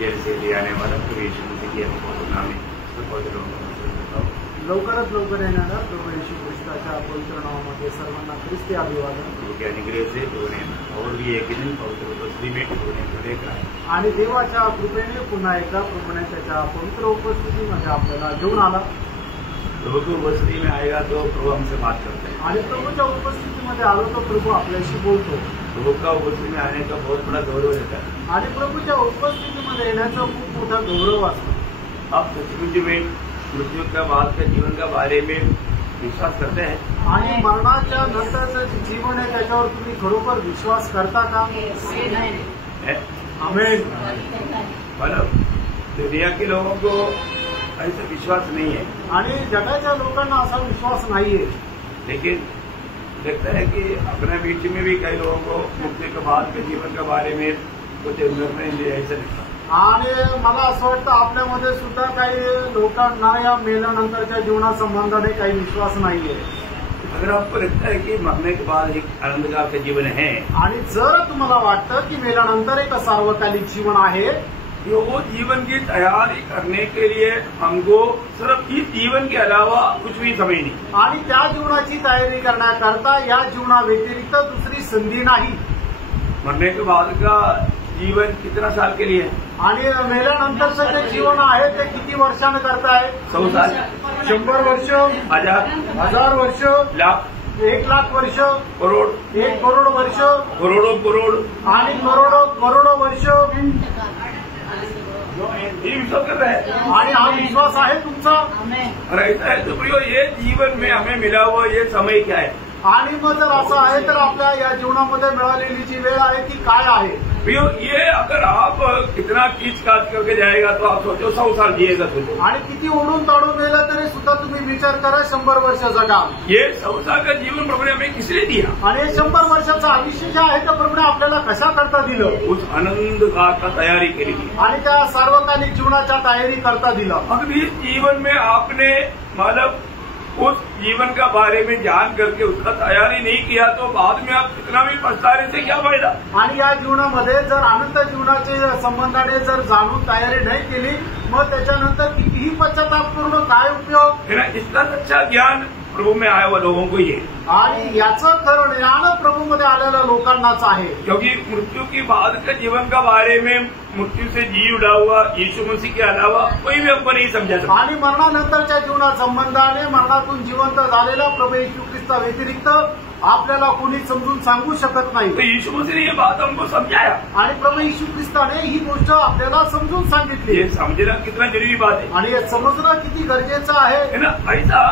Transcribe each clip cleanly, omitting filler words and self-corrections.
Gel से ले आने वाला प्रभु यीशु मसीह की नाम में लवकरात लवकर येणारा प्रभु येशू ख्रिस्ताच्या पवित्र नावामध्ये सर्वांना ख्रिस्ती अभिवादन। प्रभु के अनुग्रह से उन्हें और भी एक दिन पवित्र उपस्थिति में उन्हें मिलेगा आणि देवाच्या कृपेने पुन्हा एकदा प्रभूने त्याच्या पवित्र उपस्थितीमध्ये आपल्याला घेऊन आला। प्रभु की उपस्थिति में आएगा तो प्रभु हमसे बात करते हैं आणि प्रभूच्या उपस्थितीमध्ये आलो तो प्रभू आपल्याशी बोलतो। प्रभु का उपस्थिति में आने का बहुत बड़ा गौरव रहता है आणि प्रभूच्या उपस्थितीमध्ये येण्याचा खूप मोठा गौरव असतो। आप सचमुच में मृत्यू का बाद का जीवन का बारे में विश्वास करते हैं आणि मरणाच्या नंतरचं जे जीवन आहे त्याच्यावर तुम्ही खरोखर विश्वास करता का? आमेन। मतलब दुनिया के लोगों को ऐसा विश्वास नहीं है आणि जगाच्या लोकांना असा विश्वास नाहीये, लेकिन लगता है कि अपने बीच में भी कई लोगों को मृत्यु के बाद के जीवन के बारे में कुछ निर्णय लिया ऐसा लगता है। आणि मला असं वाटतं आपल्यामध्ये सुद्धा काही लोकांना या मेल्यानंतरच्या जीवनासंबंधाने काही विश्वास नाहीये। अगर आपको लगता है कि मरने के बाद एक आनंदगार का जीवन है आणि जर तुम्हाला वाटतं की मेल्यानंतर एक सार्वकालिक जीवन आहे, तो वो जीवन की तैयारी करने के लिए हमको सिर्फ इस जीवन के अलावा कुछ भी समय नहीं, आणि त्या जीवनाची तयारी करण्याकरता या जीवनाव्यतिरिक्त दुसरी संधी नाही। मरने के बाद का जीवन कितना साल के लिए है? आणि मेल्यानंतरचं जे जीवन आहे ते किती वर्षानं करताय? 100 साल, 100 वर्ष, 1000 वर्ष, लाख, 1,00,000 वर्ष, करोड़, 1 करोड वर्ष, करोड़ों करोड़ आणि करोडो वर्ष। ये विश्वास कर रहे हैं आणि हा विश्वास आहे तुमचा? और ऐसा है तो प्रियो ये जीवन में हमें मिला हुआ ये समय क्या है? आणि मग जर असं आहे तर आपल्या या जीवनामध्ये मिळालेली जी वेळ आहे ती काय आहे? प्रियो ये अगर आप कितना खींच काट करके जाएगा तो आप सोचो 100 साल जिएगा सोचो। आणि किती ओढून ताडून गेलं तरी सुद्धा तुम्ही विचार करा 100 वर्ष जगा। ये 100 साल का जीवन प्रभु ने हमें किस लिए दिया? आणि 100 वर्षाचा आयुष्य जे आहे ते प्रभूने आपल्याला कशा करता दिलं? उस आनंद का तैयारी के लिए, आणि त्या सार्वकालिक जीवनाच्या तयारी करता दिलं। अगर इस जीवन में आपने मतलब उस जीवन का बारे में जान करके उसका तैयारी नहीं किया तो बाद में आप कितना भी पछताने से क्या फायदा? आणि या जीवनामध्ये जर अनंत जीवनाचे संबंधाने जर जाणून तयारी नाही केली मग त्याच्यानंतर कितीही पश्चाताप करून काय उपयोग? है ना, इसका अच्छा ज्ञान प्रभु में आया हुआ लोगों को ये, आणि याचं खरं ज्ञान प्रभूमध्ये आलेल्या लोकांनाच आहे। क्योंकि मृत्यु के बाद के जीवन का बारे में मृत्यू से जी उड़ा हुआ यीशु मसीह के अलावा कोई भी हमको नहीं समझा सकता। आणि मरणानंतरच्या जीवनासंबंधाने मरणातून जिवंत झालेला प्रभू येशू ख्रिस्ता व्यतिरिक्त आपल्याला कोणी समजून सांगू शकत नाही। तो यीशु मसीह ने ये बात हमको समझाया आणि प्रभू येशू ख्रिस्ताने ही गोष्ट आपल्याला समजून सांगितली। ये समझना कितना जरूरी बात है, आणि हे समजणं किती गरजेचं आहे, है ना। ऐसा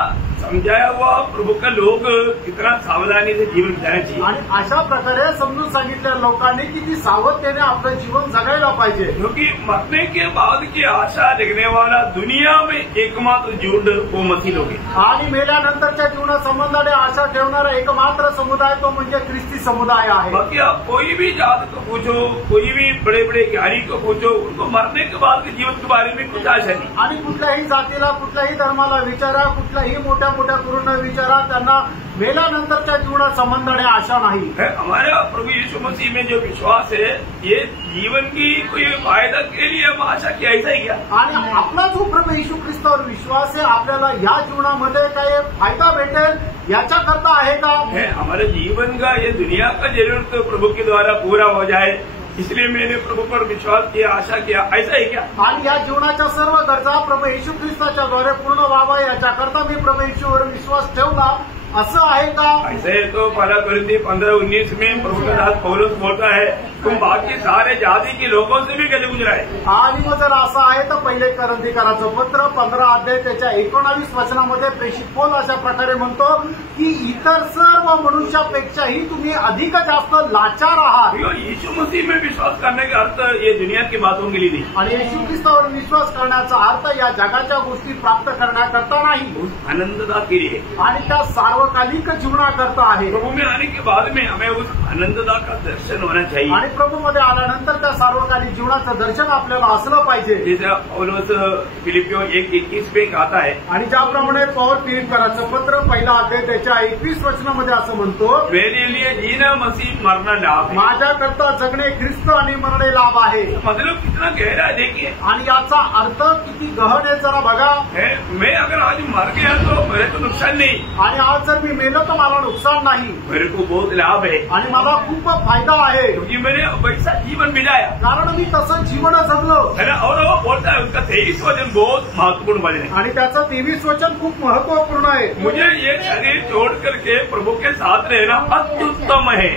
समझाया हुआ प्रभु का लोग कितना सावधानी से जीवन बिताना चाहिए, आणि अशा प्रकारे समजून सांगितलेल्या लोकांनी किती सावधतेने आपलं जीवन जगायला पाहिजे। क्योंकि मरने के बाद की आशा देखने वाला दुनिया में एकमात्र झुंड वो मसीह लोग हैं। आणि मेल्यानंतरच्या जीवनासंबंधाने आशा ठेवणारा एकमात्र समुदाय तो म्हणजे ख्रिस्ती समुदाय आहे। बाकी आप कोई भी जात को पूछो, कोई भी बड़े बड़े ज्ञानी को पूछो, उनको मरने के बाद के जीवन के बारे में कुछ आशा नहीं। आणि कुठल्याही जातीला कुठल्याही धर्माला विचारा, कुठल्याही मोठ्या गुरूंना विचारा, त्यांना मेल्यानंतरच्या जीवनासंबंधाने आशा नाही है। हमारा प्रभु यीशु मसीह में जो विश्वास है ये जीवन की कोई फायदा के लिए हम आशा की ऐसा ही क्या? आणि आपला जो प्रभू येशू ख्रिस्तावर विश्वास आहे आपल्याला या जीवनामध्ये काय फायदा भेटेल याच्याकरता आहे का? है हमारे जीवन का ये दुनिया का जरूरत प्रभु के द्वारा पूरा हो जाए इसलिए मैंने प्रभु पर विश्वास किया, आशा किया, ऐसा ही क्या? आणि या जीवनाच्या सर्व गरजा प्रभू येशू ख्रिस्ताच्या द्वारे पूर्ण व्हावा याच्याकरता मी प्रभू येशूवर विश्वास ठेवला असं आहे का? ऐसे तो 1 कोरिन्थियों 15:19 में प्रभु का दास पौलुस बोलता है तुम बाकी सारे जाति के लोगों से भी कैसे गुजरा है। आणि मग जर असं आहे तर 1 कोरिन्थियराचं पत्र 15 अध्याय त्याच्या 19 वचनामध्ये प्रेषित पौल अशा प्रकारे म्हणतो की इतर सर्व मनुष्यापेक्षाही तुम्ही अधिक जास्त लाचार आहात। यीशु मसीह में विश्वास करने का अर्थ ये दुनिया की बातों के लिए नहीं, आणि येशू ख्रिस्तावर विश्वास करण्याचा अर्थ या जगाच्या गोष्टी प्राप्त करण्याकरता नाही, आनंददा के लिए आणि त्या सार्वकालिक जीवनाकरता आहे। प्रभु में आने के बाद में हमें उस आनंददा का दर्शन होना चाहिए। आणि प्रभूमध्ये आल्यानंतर त्या सार्वकालिक जीवनाचं दर्शन आपल्याला असलं पाहिजे। जैसे पौलुस फिलिपियों 1:21 पे कहता है, आणि ज्याप्रमाणे पौल फिलिप्पियराचं पत्र 1 अध्याय त्याच्या 21 वचनामध्ये असं म्हणतो, मेरे लिए जीना मसीह मरना लाभ है। माझ्याकरता जगणे ख्रिस्त आणि मरणे लाभ आहे. मतलब कितना गहरा है देखिए. आणि याचा अर्थ किती गहन आहे जरा बघा. मैं अगर आज मर गया तो मेरे को नुकसान नहीं. आणि आज जर मी मेलो तर मला नुकसान नाही. मेरे को बहुत लाभ है. आणि मला खूप फायदा आहे. क्योंकि मैंने वैसा जीवन मिलाया. कारण मी तसं जीवन जगलो. और वो बोलता है उसका 23 वचन बहुत महत्वपूर्ण वचन है. आणि त्याचं 23 वचन खूप महत्वपूर्ण आहे. मुझे ये शरीर छोड़ करके प्रभु के साथ रहना अत्युत्तम है.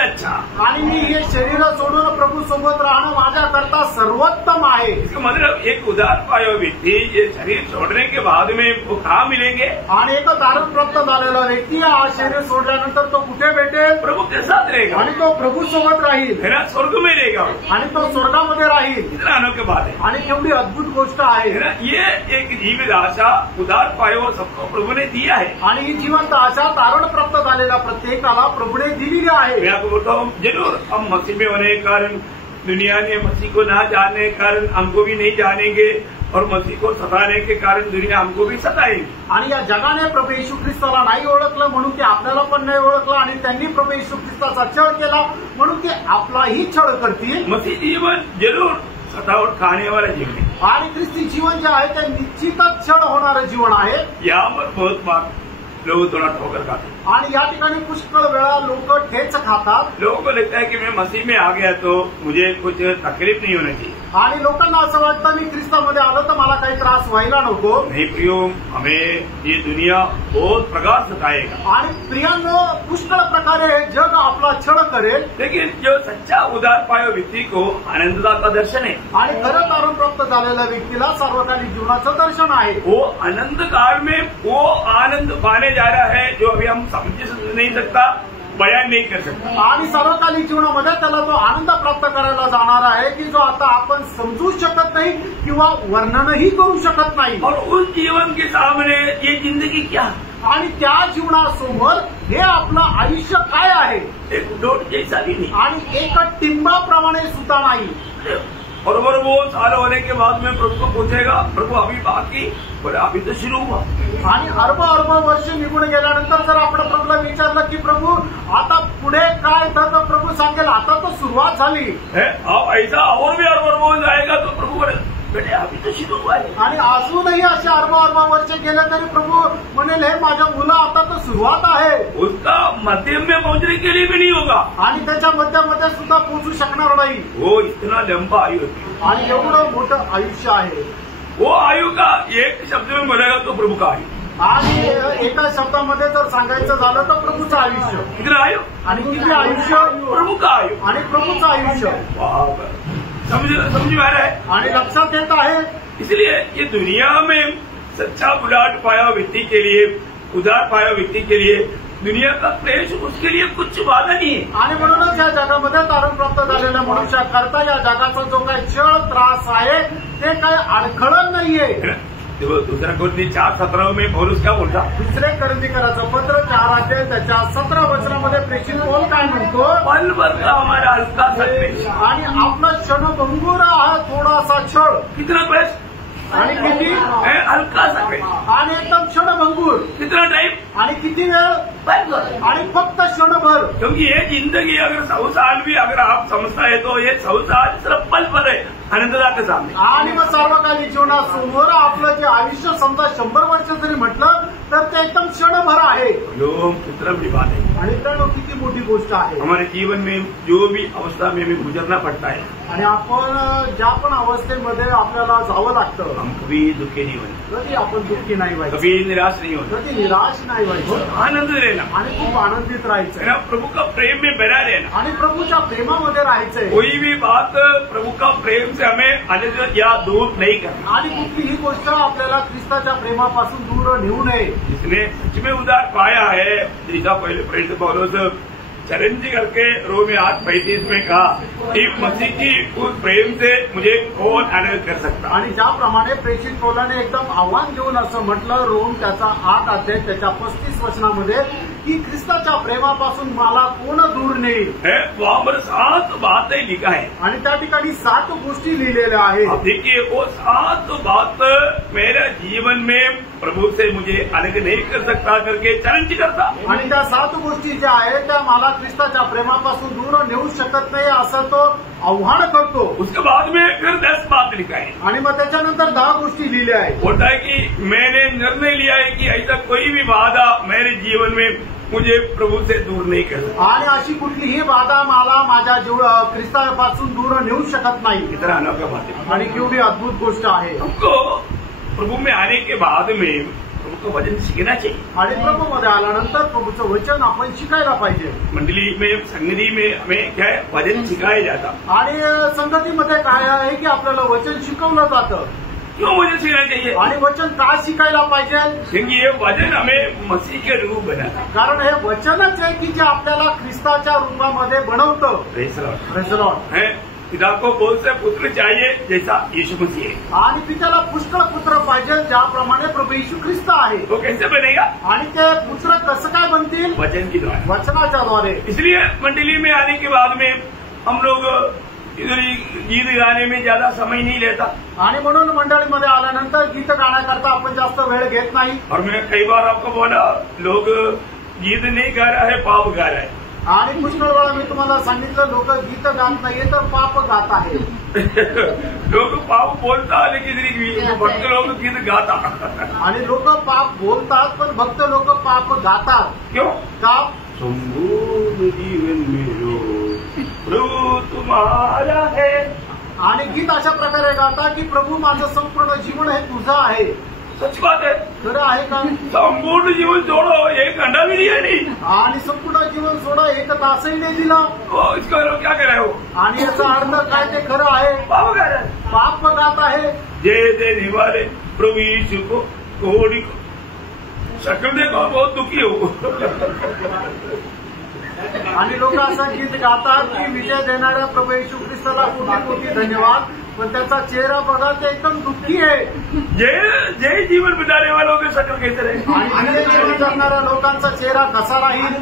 अच्छा. आणि मी हे शरीर सोडून प्रभू सोबत राहणं माझ्याकरता सर्वोत्तम आहे. इसका मतलब एक उदार पायो व्यक्ति ये शरीर छोड़ने के बाद में वो कहाँ मिलेंगे. आणि एक तारण प्राप्त झालेला व्यक्ती हा शरीर सोडल्यानंतर तो कुठे भेटेल. प्रभु के साथ रहेगा. आणि तो प्रभू सोबत राहील. है ना. स्वर्ग में रहेगा. आणि तो स्वर्गामध्ये राहील. इतना अनोखी बात है. आणि केवढी अद्भुत गोष्ट आहे. ये एक जीवित आशा उदार पायो सबको प्रभु ने दिया है. आणि ही जिवंत आशा तारण प्राप्त झालेला प्रत्येकाला प्रभुने दिलेली आहे. मैं आपको बोलता हूँ जरूर हम मसीह में होने के कारण दुनिया ने मसीह को ना जानने के कारण हमको भी नहीं जानेंगे और मसीह को सताने के कारण दुनिया हमको भी सताएगी. आणि या जगाने प्रभू येशू ख्रिस्ताला नाही ओळखलं म्हणून ते आपल्याला पण नाही ओळखलं आणि त्यांनी प्रभू येशू ख्रिस्ताचा छळ केला म्हणून ते आपलाही छळ करतील. मसीह जीवन जरूर सतावट खाने वाला जीवन है. आणि ख्रिस्ती जीवन जे आहे ते निश्चितच छळ होणारं जीवन आहे. यावर बहुत बार लोग थोड़ा ठोकर खाते. आणि या ठिकाणी पुष्कळ वेळा लोक ठेच खातात. लोगों को लगता है कि मैं मसीह में आ गया तो मुझे कुछ तकलीफ नहीं होनी चाहिए. आणि लोकांना असं वाटतं मी ख्रिस्तामध्ये आलो तर मला काही त्रास व्हायला नको. नहीं प्रियो, हमें ये दुनिया बहुत प्रकार सताएगा. आणि प्रियांनो पुष्कळ प्रकारे जग आपला छळ करेल. लेकिन जो सच्चा उदार पायो व्यक्ति को आनंददाता दर्शन है. आणि खरं तारण प्राप्त झालेल्या व्यक्तीला सार्वकालिक जीवनाचं दर्शन आहे. वो आनंद काल में वो आनंद पाने जा रहा है जो अभी हम समझ नहीं सकता, बयान नहीं कर सकता. आणि सार्वकालिक जीवनामध्ये त्याला तो आनंद प्राप्त करायला जाणार आहे की जो आता आपण समजू शकत नाही किंवा वर्णनही करू शकत नाही. और उस जीवन के सामने ये जिंदगी क्या. आणि त्या जीवनासमोर हे आपलं आयुष्य काय आहे. एक डोट जैसा भी नहीं. आणि एक टिंबाप्रमाणे सुद्धा नाही. और वो साल होने के बाद में प्रभु को पूछेगा प्रभु अभी बाकी बोले अभी तो शुरू हुआ. आणि अर्ब वर्ष निघून गेल्यानंतर जर आपण प्रभूला विचारलं की प्रभू आता पुढे काय तर प्रभू सांगेल आता तो सुरुवात झाली. ऐसा और भी अर्ब जाएगा तो प्रभू बोले बेटे अभी तो शुरू हुआ है. आणि अजूनही असे अर्ब वर्ष गेले तरी प्रभू म्हणेल हे माझ्या मुलं आता तर सुरुवात आहे. उसका मध्यम में पहुंचने के लिए भी नहीं होगा. आणि त्याच्या मध्यामध्ये सुद्धा पोहोचू शकणार नाही. वो इतना लंबा आयु होती. आणि एवढं मोठं आयुष्य आहे. वो आयु का एक शब्द में बोलेगा तो प्रभु का आयु. आणि एका शब्दामध्ये जर सांगायचं झालं तर प्रभूचं आयुष्य. किती आयु आणि किती आयुष्य. प्रभू का आयु आणि प्रभूचं आयुष्य. समझ में आ रहा है. आणि लक्षात येत आहे. इसलिए ये दुनिया में सच्चा उदार पाया व्यक्ति के लिए उदार पाया व्यक्ति के लिए दुनिया का क्लेश उसके लिए कुछ बाधा नहीं है. आणि म्हणूनच या जगामध्ये तारण प्राप्त झालेल्या मनुष्याकरता या जगाचा जो काही छळ त्रास आहे ते काही अडखळण नाहीये. दुसऱ्या कोणती 4:17 में पौलुस क्या बोलता. दुसरे करंदीकराचं पत्र 4 अध्याय त्याच्या 17 वचनामध्ये प्रेषित पौल काय म्हणतो. पलभर का हमारा हलका सा क्लेश. आणि आपला क्षणभंगुर हा थोडासा छळ. कितना क्लेश आणि किती हलका सा क्लेश. आणि एकदम क्षणभंगूर. कितना टाइम आणि किती वेळ आणि फक्त क्षणभर. क्योंकि ये जिंदगी अगर 100 साल भी अगर आप समझता है तो ये 100 साल सिर्फ पल पर है आनंददाते सामने. आणि मग सार्वकालिक जीवनासमोर आपलं जे आयुष्य समजा 100 वर्ष जरी म्हटलं तर ते एकदम क्षणभर आहे. कितना बड़ी बात है. आणि त्यानं किती मोठी गोष्ट आहे. हमारे जीवन में जो भी अवस्था में हमें गुजरना पड़ता है. आणि आपण ज्या पण अवस्थेमध्ये आपल्याला जावं लागतं. हम कभी दुखी नहीं होते. कधी आपण दुःखी नाही व्हायचं. कभी निराश नहीं होते. कधी निराश नाही व्हायचं. आनंद रहना आणि खूप आनंदित राहायचं. प्रभु का प्रेम में बना रहना आणि प्रभूच्या प्रेमामध्ये राहायचंय. कोई भी बात प्रभु का प्रेम से हमें अलग या दूर नहीं करना. आणि कुठलीही गोष्ट आपल्याला ख्रिस्ताच्या प्रेमापासून दूर नेऊ नये. जिसने सच में उदार पाया है जैसा पहले प्रेरित पौलुस चैलेंज करके रोमी 8:35 में कहा कि मसीह की उस प्रेम से मुझे कौन अलग कर सकता. आणि ज्याप्रमाणे प्रेषित पौलाने एकदम आव्हान घेऊन असं म्हटलं रोम त्याचा 8 अध्याय त्याच्या 35 वचनामध्ये की ख्रिस्ताच्या प्रेमापासून मला कोण दूर नेईल. वहाँ पर 7 बातें लिखा है आणि त्या ठिकाणी 7 गोष्टी लिहिलेल्या आहेत. अब देखिए वो 7 बात मेरा जीवन में प्रभु से मुझे अलग नहीं कर सकता करके चैलेंज करता. आणि त्या 7 गोष्टी ज्या आहेत त्या मला ख्रिस्ताच्या प्रेमापासून दूर नेऊ शकत नाही असं तो आव्हान करतो. उसके बाद में फिर 10 बात लिखा है आणि मग त्याच्यानंतर 10 गोष्टी लिहिल्या आहेत. बोलता है कि मैंने निर्णय लिया है कि ऐसा कोई भी वादा मेरे जीवन में मुझे प्रभु से दूर नहीं कर सकता. आणि अशी कुठलीही बाधा मला माझ्या ख्रिस्तापासून दूर नेऊ शकत नाही. इतना अनोखा बात है आणि केवढी अद्भुत गोष्ट आहे. हमको प्रभु में आने के बाद में प्रभु को वचन सीखना चाहिए. आणि प्रभूमध्ये आल्यानंतर प्रभूचं वचन आपण शिकायला पाहिजे. मंडली में संगति में हमें क्या है वचन सिखाया जाता. आणि संगतीमध्ये काय आहे की आपल्याला वचन शिकवलं जातं. क्यों वचन सीखना चाहिए आणि वचन का शिकायला पाहिजे. क्योंकि ये वचन हमें मसीह के रूप बनाता. कारण हे वचनच आहे की जे आपल्याला ख्रिस्ताच्या रूपामध्ये बनवतं. Praise the Lord. पिता को बहुत से पुत्र चाहिए जैसा यीशु मसीह है. आणि पित्याला पुष्कळ पुत्र पाहिजे ज्याप्रमाणे प्रभू येशू ख्रिस्त आहे. तो कैसे बनेगा. आणि ते पुत्र कसं काय बनतील. वचन के द्वारा वचनाच्या द्वारे. इसलिए मंडली में आने के बाद में हम लोग इधर गीत गाने में ज्यादा समय नहीं लेता. आणि म्हणून मंडळीमध्ये आल्यानंतर गीत गाण्याकरता आपण जास्त वेळ घेत नाही. और मैं कई बार आपको बोला लोग गीत नहीं गा रहा है पाप गा रहा है. आणि पुष्कळ वेळा मी तुम्हाला सांगितलं लोक गीत गात नाहीये तर पाप गात आहे. लोग पाप बोलता लेकिन भक्त लोग गीत गाता. आणि लोक पाप बोलतात पण भक्त लोक पाप गातात. क्यों का. संपूर्ण जीवन मेरो प्रभु तुम्हारा है. आणि गीत अशा प्रकारे गाता की प्रभू माझं संपूर्ण जीवन हे तुझं आहे. सच बात है. खरं आहे का. संपूर्ण जीवन जोड़ो 1 घंटा भी दिया नहीं. आणि संपूर्ण जीवन सोडा 1 तासही नाही दिला. इसका क्या कर रहे हो. आणि याचा अर्थ काय ते खरं आहे. पाप कर रहे. पाप गात आहे. जय देने वाले प्रभु यीशु को कोड़ी को शक्ल देखो बहुत दुखी हो. आणि लोक असं गीत गातात की विजय देणाऱ्या प्रभू येशू ख्रिस्ताला कोटी कोटी धन्यवाद पण त्याचा चेहरा बघा ते एकदम दुःखी आहे. जय जीवन बिताने वालों की शक्ल कैसे रहे. आणि जीवन जगणाऱ्या लोकांचा चेहरा कसा राहील.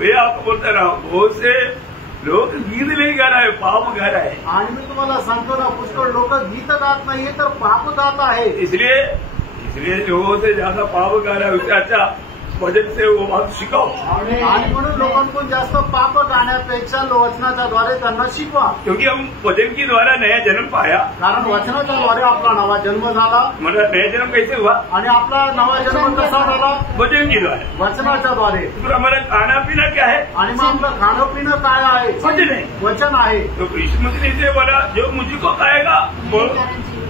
मैं आपको बोलता रहा बहुत से लोग गीत नहीं गा रहा है पाप गा रहा है. आणि मी तुम्हाला सांगतो ना पुष्कळ लोक गीत गात नाहीये तर पाप गात आहे. इसलिए लोगों से ज्यादा पाप गा रहा है उससे अच्छा वचन से वो बात शिकाओ. आणि म्हणून लोकांकडून जास्त पाप गाण्यापेक्षा वचनाच्या द्वारे त्यांना शिकवा. क्योंकि हम वचन के द्वारा नया जन्म पाया. कारण वचनाच्या द्वारे आपला नवा जन्म झाला. मतलब नया जन्म कैसे हुआ. आणि आपला नवा जन्म कसा झाला. वचन के द्वारे वचनाच्या द्वारे. फिर हमारा खाना पीना क्या है. आणि मग आपलं खाणं पिणं काय आहे. वचन है. वचन आहे. तो यीशु मसीह ने बोला जो मुझको खाएगा वो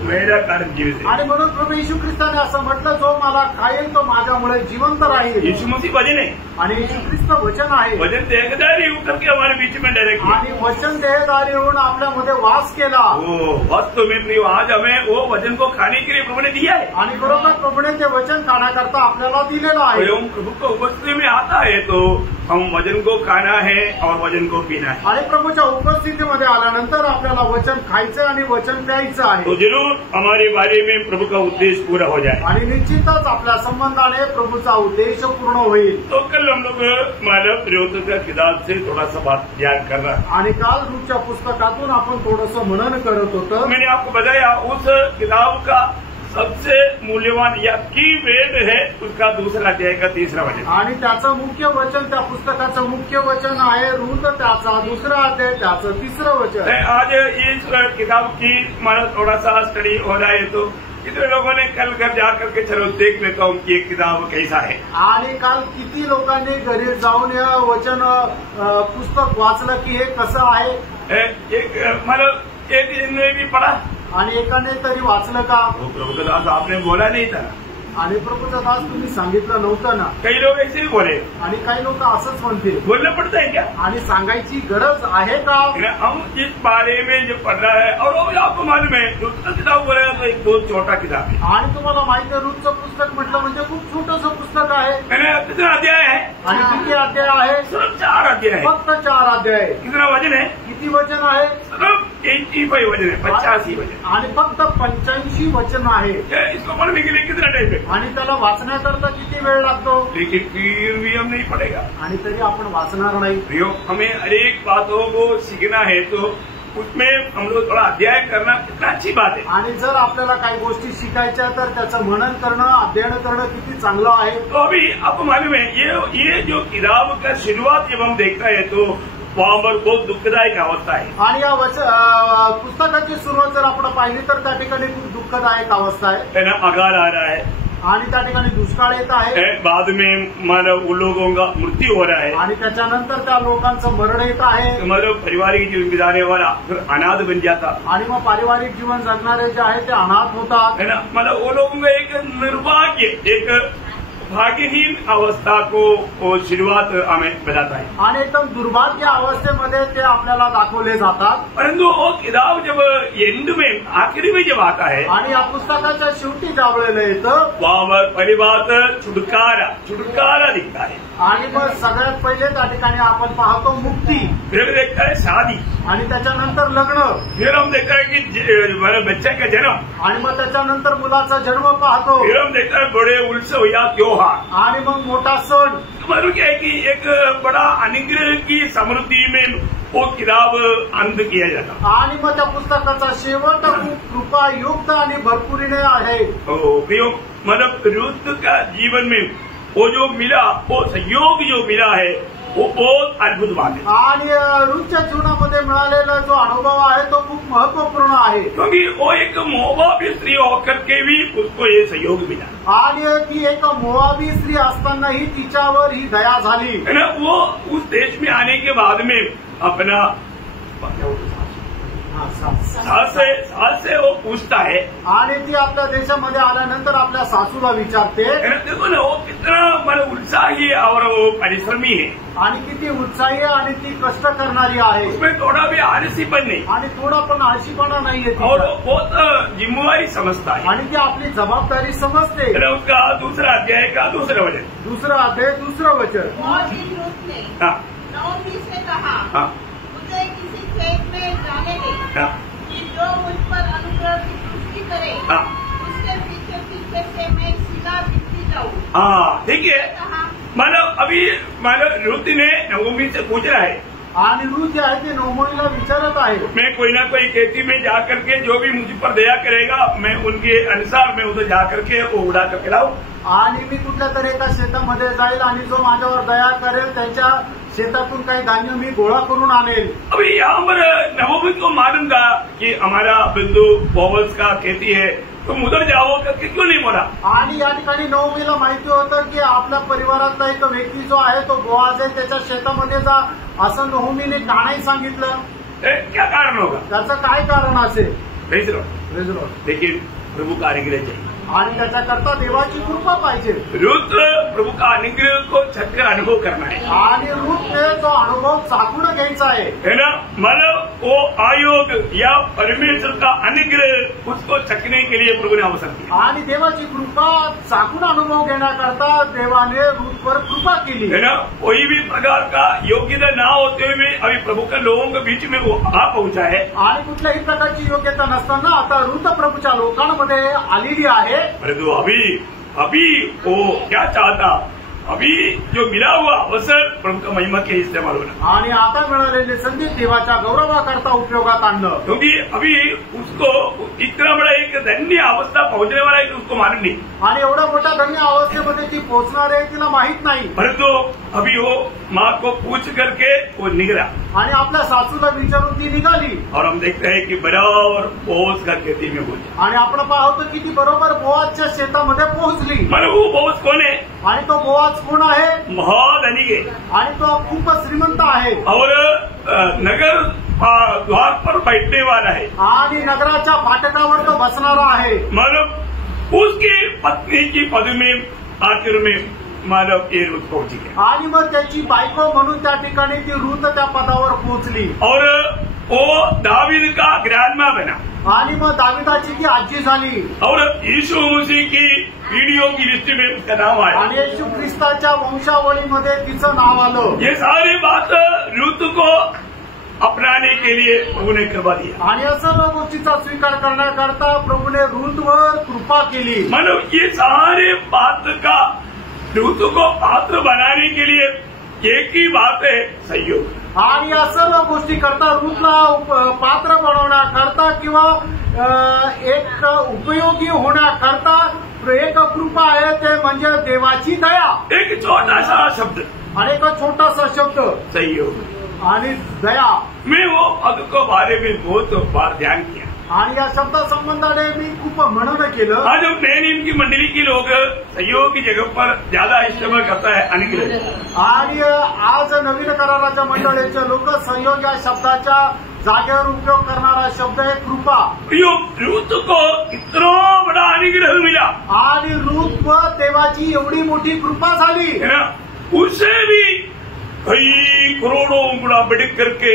मेरा कारण जीवित है. आणि म्हणून प्रभू येशू ख्रिस्ताने असं म्हटलं जो मला खाईल तो माझ्यामुळे जिवंत राहील. यीशु मसीह वचन है. आणि येशू ख्रिस्त वचन आहे. वचन देहधारी होकर के हमारे बीच में डायरेक्ट. आणि वचन देहधारी होऊन आपल्यामध्ये वास केला. वो वास्तव में प्रिय आज हमें वो वचन को खाने के लिए प्रभु ने दिया है. आणि खरोखर प्रभूने ते वचन खाण्याकरता आपल्याला दिलेलं आहे. हम प्रभु को उपस्थिति में आता है तो हम वचन को खाना है और वचन को पीना है. आणि प्रभूच्या उपस्थितीमध्ये आल्यानंतर आपल्याला वचन खायचं आणि वचन प्यायचं आहे. तो जरूर हमारे बारे में प्रभु का उद्देश्य पूरा हो जाए. आणि निश्चितच आपल्या संबंधाने प्रभूचा उद्देश पूर्ण होईल. तो कल हम लोग मानव प्रयोजक का किताब से थोड़ा सा बात ज्ञान कर रहा है. आणि काल रूपच्या पुस्तकातून आपण थोडंसं मनन करत होतं. मैंने आपको बताया उस किताब का सबसे मूल्यवान या की वेद है उसका 2रा अध्याय का 3रा वचन. आणि त्याचं मुख्य वचन त्या पुस्तकाचं मुख्य वचन आहे रूत त्याचा 2रा अध्याय त्याचं 3रं वचन. आज इस किताब की हमारा थोड़ा सा स्टडी हो रहा है तो कितने लोगों ने कल घर जाकर के चलो देख लेता हूँ कि ये किताब कैसा है. आणि काल किती लोकांनी घरी जाऊन या वचन पुस्तक वाचलं की हे कसं आहे. मतलब एक दिन में भी पढ़ा. आणि एकाने तरी वाचलं का. प्रभु दास आपने बोला नहीं था. आणि प्रभूचा दास तुम्ही सांगितलं नव्हतं ना. कई लोग ऐसे ही बोले. आणि काही लोक असंच म्हणतील. बोलना पड़ता है क्या. आणि सांगायची गरज आहे का. हम इस बारे में जो पढ़ रहा है और वो आपको मालूम है दूसरा किताब बोलेगा तो एक बहुत छोटा किताब है. आणि तुम्हाला माहिती आहे रूपचं पुस्तक म्हटलं म्हणजे खूप छोटंसं पुस्तक आहे. कितना अध्याय है. आणि किती अध्याय आहे. सिर्फ 4 अध्याय है. फक्त 4 अध्याय. कितना वचन है. किती वचन आहे. सिर्फ 85 वचन है, 85 वचन आणि फक्त 85 वचन आहे. इसको पढ़ने के लिए कितना टाइम है? आणि त्याला वाचण्याकरता किती वेळ लागतो? लेकिन फिर भी हम नहीं पढ़ेगा. आणि तरी आपण वाचणार नाही. हमें अनेक बातों को सीखना है तो उसमें हम लोग थोड़ा अध्ययन करना कितना अच्छी बात है. आणि जर आपल्याला काही गोष्टी शिकायच्या तर त्याचं मनन करणं, अध्ययन करणं किती चांगलं आहे. तो अभी आपको मालूम है ये जो किताब का शुरुआत जब हम देखता है तो वहां पर बहुत दुखदायक अवस्था है. आणि या पुस्तकाची सुरुवात जर आपण पाहिली तर त्या ठिकाणी खूप दुःखदायक अवस्था आहे. अकाल आ रहा है आणि त्या ठिकाणी दुष्काळ येत आहे. बाद में मानव उन लोगों का मृत्यू हो रहा है आणि त्याच्यानंतर त्या लोकांचं मरण येत आहे. मतलब पारिवारिक जीवन बिताने वाला फिर अनाथ बन जाता. आणि मग पारिवारिक जीवन जगणारे जे आहे ते अनाथ होतात. है ना. मतलब वो लोगों का एक निर्भाग्य, एक भाग्यहीन अवस्था को शुरुआत हमें बताता है. आणि एकदम दुर्भाग्य अवस्थेमध्ये ते आपल्याला दाखवले जातात. परंतु वो किताब जब एंड में आखिरी में जब आता है आणि या पुस्तकाच्या शेवटी जावलेलं येतं वहां पर पहली बात छुटकारा दिखता है. आणि मग सगळ्यात पहिले त्या ठिकाणी आपण पाहतो मुक्ती. फिर देखता है शादी. आणि त्याच्यानंतर लग्न. फिर हम देखता है कि बच्चे का जन्म. आणि मग त्याच्यानंतर मुलाचा जन्म पाहतो. फिर हम देखता है बड़े उत्सव या त्योहार. आणि मग मोठा सण. मालूम क्या है कि एक बड़ा अनुग्रह की समृद्धि में वो किताब अंत किया जाता. आणि मग त्या पुस्तकाचा शेवट खूप कृपायुक्त आणि भरपुरीने आहे. मतलब रुत का जीवन में वो जो मिला, वो सहयोग जो मिला है वो बहुत अद्भुत बात है. आणि रुतच्या जीवनामध्ये मिळालेला जो अनुभव आहे तो खूप महत्वपूर्ण आहे. क्योंकि वो एक मोआबी स्त्री होकर के भी उसको ये सहयोग मिला. आणि ती एक मोआबी स्त्री असतानाही तिच्यावर ही दया झाली. है ना. वो उस देश में आने के बाद में अपना सास से वो पूछता है. आणि ती आपल्या देशामध्ये आल्यानंतर आपल्या सासूला विचारते. देखो ना वो कितना मतलब उत्साही और वो परिश्रमी है. आणि किती उत्साही आणि ती कष्ट करणारी आहे. उसमें थोड़ा भी आलसीपन नहीं. आणि थोडा पण आळशीपणा नाहीये. और बहुत जिम्मेवारी समझता है. आणि ती आपली जबाबदारी समजते. उसका दूसरा अध्याय का दूसरा वचन. दूसरा अध्याय दुसरं वचन. हाँ. हाँ. मुझे किसी खेत में जाने दे कि जो मुझ पर अनुग्रह की पुष्टि करे उसके पीछे पीछे से मैं सीधा बिकती जाऊँ. हाँ देखिए, मतलब अभी मतलब रुत ने नवमी से पूछ रहा है. आणि रूत जे आहे ते नोमोनीला विचारत आहे. मैं कोई ना कोई खेती में जाकर के जो भी मुझ पर दया करेगा मैं उनके अनुसार मैं उधर जाकर के वो उड़ा करके लाऊं. आणि मी कुठल्या तरी एका शेतामध्ये जाईल आणि जो माझ्यावर दया करेल त्यांच्या शेतातून काही धान्य मी गोळा करून आणेल. अभी यहाँ पर नवमी को मालूम था कि हमारा बिंदु बोवस का खेती है, तुम उधर जाओ करके क्यों नहीं बोला. आणि या ठिकाणी नवमीला माहिती होतं की आपल्या परिवारातला एक व्यक्ती जो आहे तो बोआज आहे त्याच्या शेतामध्ये जा असं नवमीने का नाही सांगितलं. क्या कारण होगा. त्याचं काय कारण असेल. लेकिन प्रभु का अनुग्रह चाहिए. आणि त्याच्याकरता देवाची कृपा पाहिजे. रुत प्रभु का अनुग्रह को छकर अनुभव करना है. आणि रुतने जो अनुभव चाखून घ्यायचा है ना. मतलब वो आयोग या परमेश्वर का अनुग्रह उसको छकने के लिए प्रभु ने अवसर दिया. आणि देवाची कृपा चाखून अनुभव घेण्याकरता देवाने रुतवर कृपा केली. है ना. कोई भी प्रकार का योग्यता ना होते हुए अभी प्रभु के लोगों के बीच में वो आ पहुंचा है. आणि कुठल्याही प्रकारची योग्यता नसताना आता रुत प्रभूच्या लोकांमध्ये आलेली आहे. परंतु अभी वो क्या चाहता, अभी जो मिला हुआ अवसर प्रभु का महिमा के इस्तेमाल होना. आणि आता मिळालेली संधी देवाच्या गौरवाकरता उपयोगात आणणं. क्योंकि अभी उसको इतना बड़ा एक धन्य अवस्था पहुंचने वाला है कि उसको मालूम नहीं. आणि एवढ्या मोठ्या धन्य अवस्थेमध्ये ती पोहोचणार आहे तिला माहित नाही. परंतु अभी वो माँ को पूछ करके वो निकला. आणि आपल्या सासूला विचारून ती निघाली. और हम देखते हैं कि बराबर बोअज का खेती में पहुंची. आणि आपण पाहतो की ती बरोबर बोआजच्या शेतामध्ये पोहोचली. मतलब वो बोअज कोण है. आणि तो बोआज कोण आहे. महाधनी है. आणि तो खूप श्रीमंत आहे. और नगर द्वार पर बैठने वाला है. आणि नगराच्या फाटकावर तो बसणारा आहे. मतलब उसकी पत्नी की पद में आखिर में मानव ये रुत पहुंची गया. आणि मग त्याची बायको म्हणून त्या ठिकाणी ती रुत त्या पदावर पोहोचली. और वो दावीद का ग्रैंडमा बना. आणि मग दाविदाची ती आजी झाली. और यीशु मसीह की पीढ़ियों की लिस्ट में उसका नाम आया. आणि येशू ख्रिस्ताच्या वंशावळीमध्ये तिचं नाव आलं. ये सारी बात रुत को अपनाने के लिए प्रभु ने कृपा दिया। आणि या सर्व गोष्टीचा स्वीकार करण्याकरता प्रभूने रूथवर कृपा केली। मतलब ये सारे बात का रूथ को पात्र बनाने के लिए एक ही बात है, सहयोग। आणि या सर्व गोष्टी करता रूथला पात्र बनवण्याकरता किंवा एक उपयोगी होण्याकरता एक कृपा आहे, ते म्हणजे देवाची दया। एक छोटासा शब्द आणि एक छोटासा शब्द सहयोग आणि दया। मैं वो पद को बारे में बहुत बार ध्यान किया आणि या शब्दा संबंधाने मी खूप मनन केलं। आज हम नई नीम की मंडली की लोग सहयोग की जगह पर ज्यादा इस्तेमाल करता है अनुग्रह। आणि आज नवीन कराराच्या मंडळीचे लोक सहयोग या शब्दाच्या जागेवर उपयोग करणारा शब्द आहे कृपा। रूथ को इतना बड़ा अनुग्रह मिला आणि रूथ देवाची एवढी मोठी कृपा झाली है ना, उसे भी कई करोड़ों गुना बढ़ करके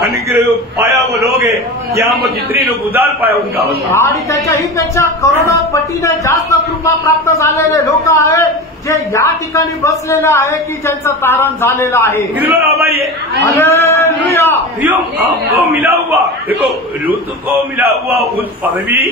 अनुग्रह पाया वो लोग है। यहाँ पर जितने लोग उदार पाया उनका होता। आणि त्याच्याही पेक्षा करोडो पटीने जास्त कृपा प्राप्त झालेले लोक आहेत, जे या ठिकाणी बसलेले आहे की ज्यांचं तारण झालेलं आहे। हालेलुया। आपको मिला हुआ, देखो रूथ को मिला हुआ उस पदवी,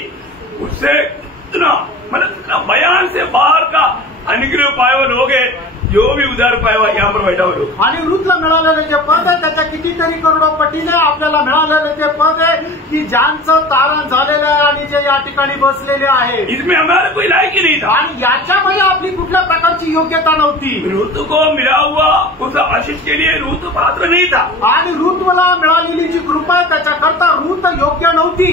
उससे इतना मतलब इतना बयान से बाहर का अनुग्रह पाए हुए लोग है, जो भी उधार पाया हुआ यहाँ पर बैठा हुआ लोग। आणि रूथला मिळालेले जे पद आहे त्याच्या कितीतरी करोडो पटीने आपल्याला मिळालेले ते पद आहे की ज्यांचं तारण झालेलं आहे आणि जे या ठिकाणी बसलेले आहे। इसमें हमारा कोई लायक ही नहीं था आणि याच्यामध्ये आपली कुठल्या प्रकारची योग्यता नव्हती। रूथ को मिला हुआ उस आशीष के लिए रूथ पात्र नहीं था। आणि रूथला मिळालेली जी कृपा आहे त्याच्याकरता रूथ योग्य नव्हती।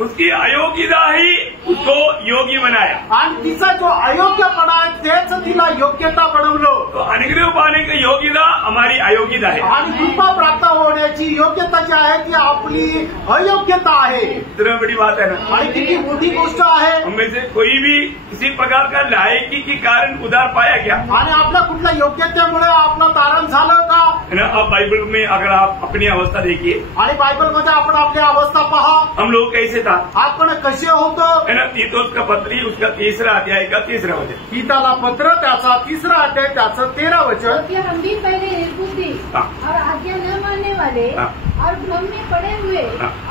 उसकी अयोग्यता ही उसको योगी बनाया आणि तिचा जो अयोग्यपणा आहे तेच तिला योग्यता बनवलं। तो अनुग्रह पाने की योग्यता हमारी अयोग्यता है आणि कृपा प्राप्त होण्याची योग्यता जी आहे ती आपली अयोग्यता आहे। इतना बड़ी बात है ना। आणि किती मोठी गोष्ट आहे। हमें से कोई भी किसी प्रकार का लायकी के कारण उधार पाया क्या? आणि आपल्या कुठल्या योग्यतेमुळे आपलं तारण झालं का? अब बाइबल में अगर आप अपनी अवस्था देखिए आणि बायबलमध्ये आपण आपली अवस्था पहा, हम लोग कैसे था, आपण कसे होतो। है ना, तीतोस का पत्री उसका 3रा अध्याय का 3रा वचन, तीताला पत्र त्याचा 3रा अध्याय त्याचं 13 वचन। क्योंकि हम भी पहले निर्बुद्धि और आज्ञा न मानने वाले और भ्रम में पड़े हुए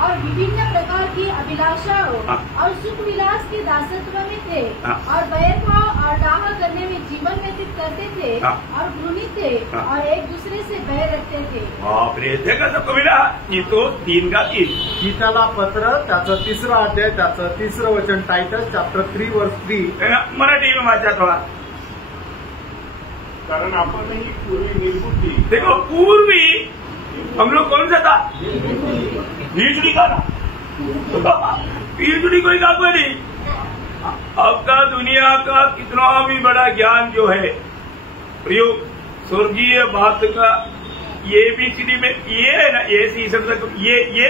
और विभिन्न प्रकार की अभिलाषाओं और सुख विलास के दासत्व में थे और बैरभाव और डाह करने में जीवन व्यतीत करते थे और घृणित थे और एक दूसरे से बैर रखते थे। बाप रे, देखा सबको मिला तीतोस 3 का 3। तीताला पत्र त्याचं 3रा अध्याय त्याचं 3रं वचन, टायटस चॅप्टर 3 वर्स 3। मराठी में वाचा थोड़ा, कारण आपणही पूर्वी निर्बुद्धी। देखो पूर्वी हम लोग कौन सा था, बीजड़ी का था। बीजड़ी कोई कागज नहीं। आपका दुनिया का कितना भी बड़ा ज्ञान जो है प्रयोग स्वर्गीय बात का ये भी सीढ़ी में ये है ना, ये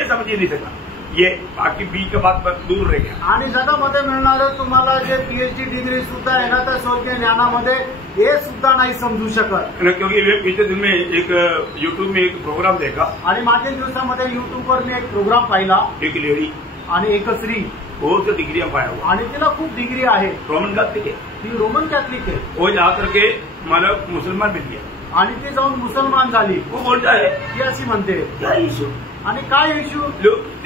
समझ ही नहीं सकता, ये बाकी बी के बात पर दूर रह गया। आणि जगामध्ये मिळणारे तुम्हाला जे PhD डिग्री सुद्धा आहे ना, त्या स्वर्गीय ज्ञानामध्ये हे सुद्धा नाही समजू शकत। क्योंकि पिछले दिन में एक यूट्यूब में एक प्रोग्राम देखा आणि मागील दिवसामध्ये युट्यूबवर मी एक प्रोग्राम पाहिला। एक लेडी आणि एक स्त्री बहुत डिग्रियां पाया हुआ आणि तिला खूप डिग्री आहे। रोमन कैथलिक है, ती रोमन कैथलिक आहे। वो जाकर के मतलब मुसलमान बन गया आणि ती जाऊन मुसलमान झाली। वो बोलता है ती अशी म्हणते क्या यीशु, आणि काय येशू,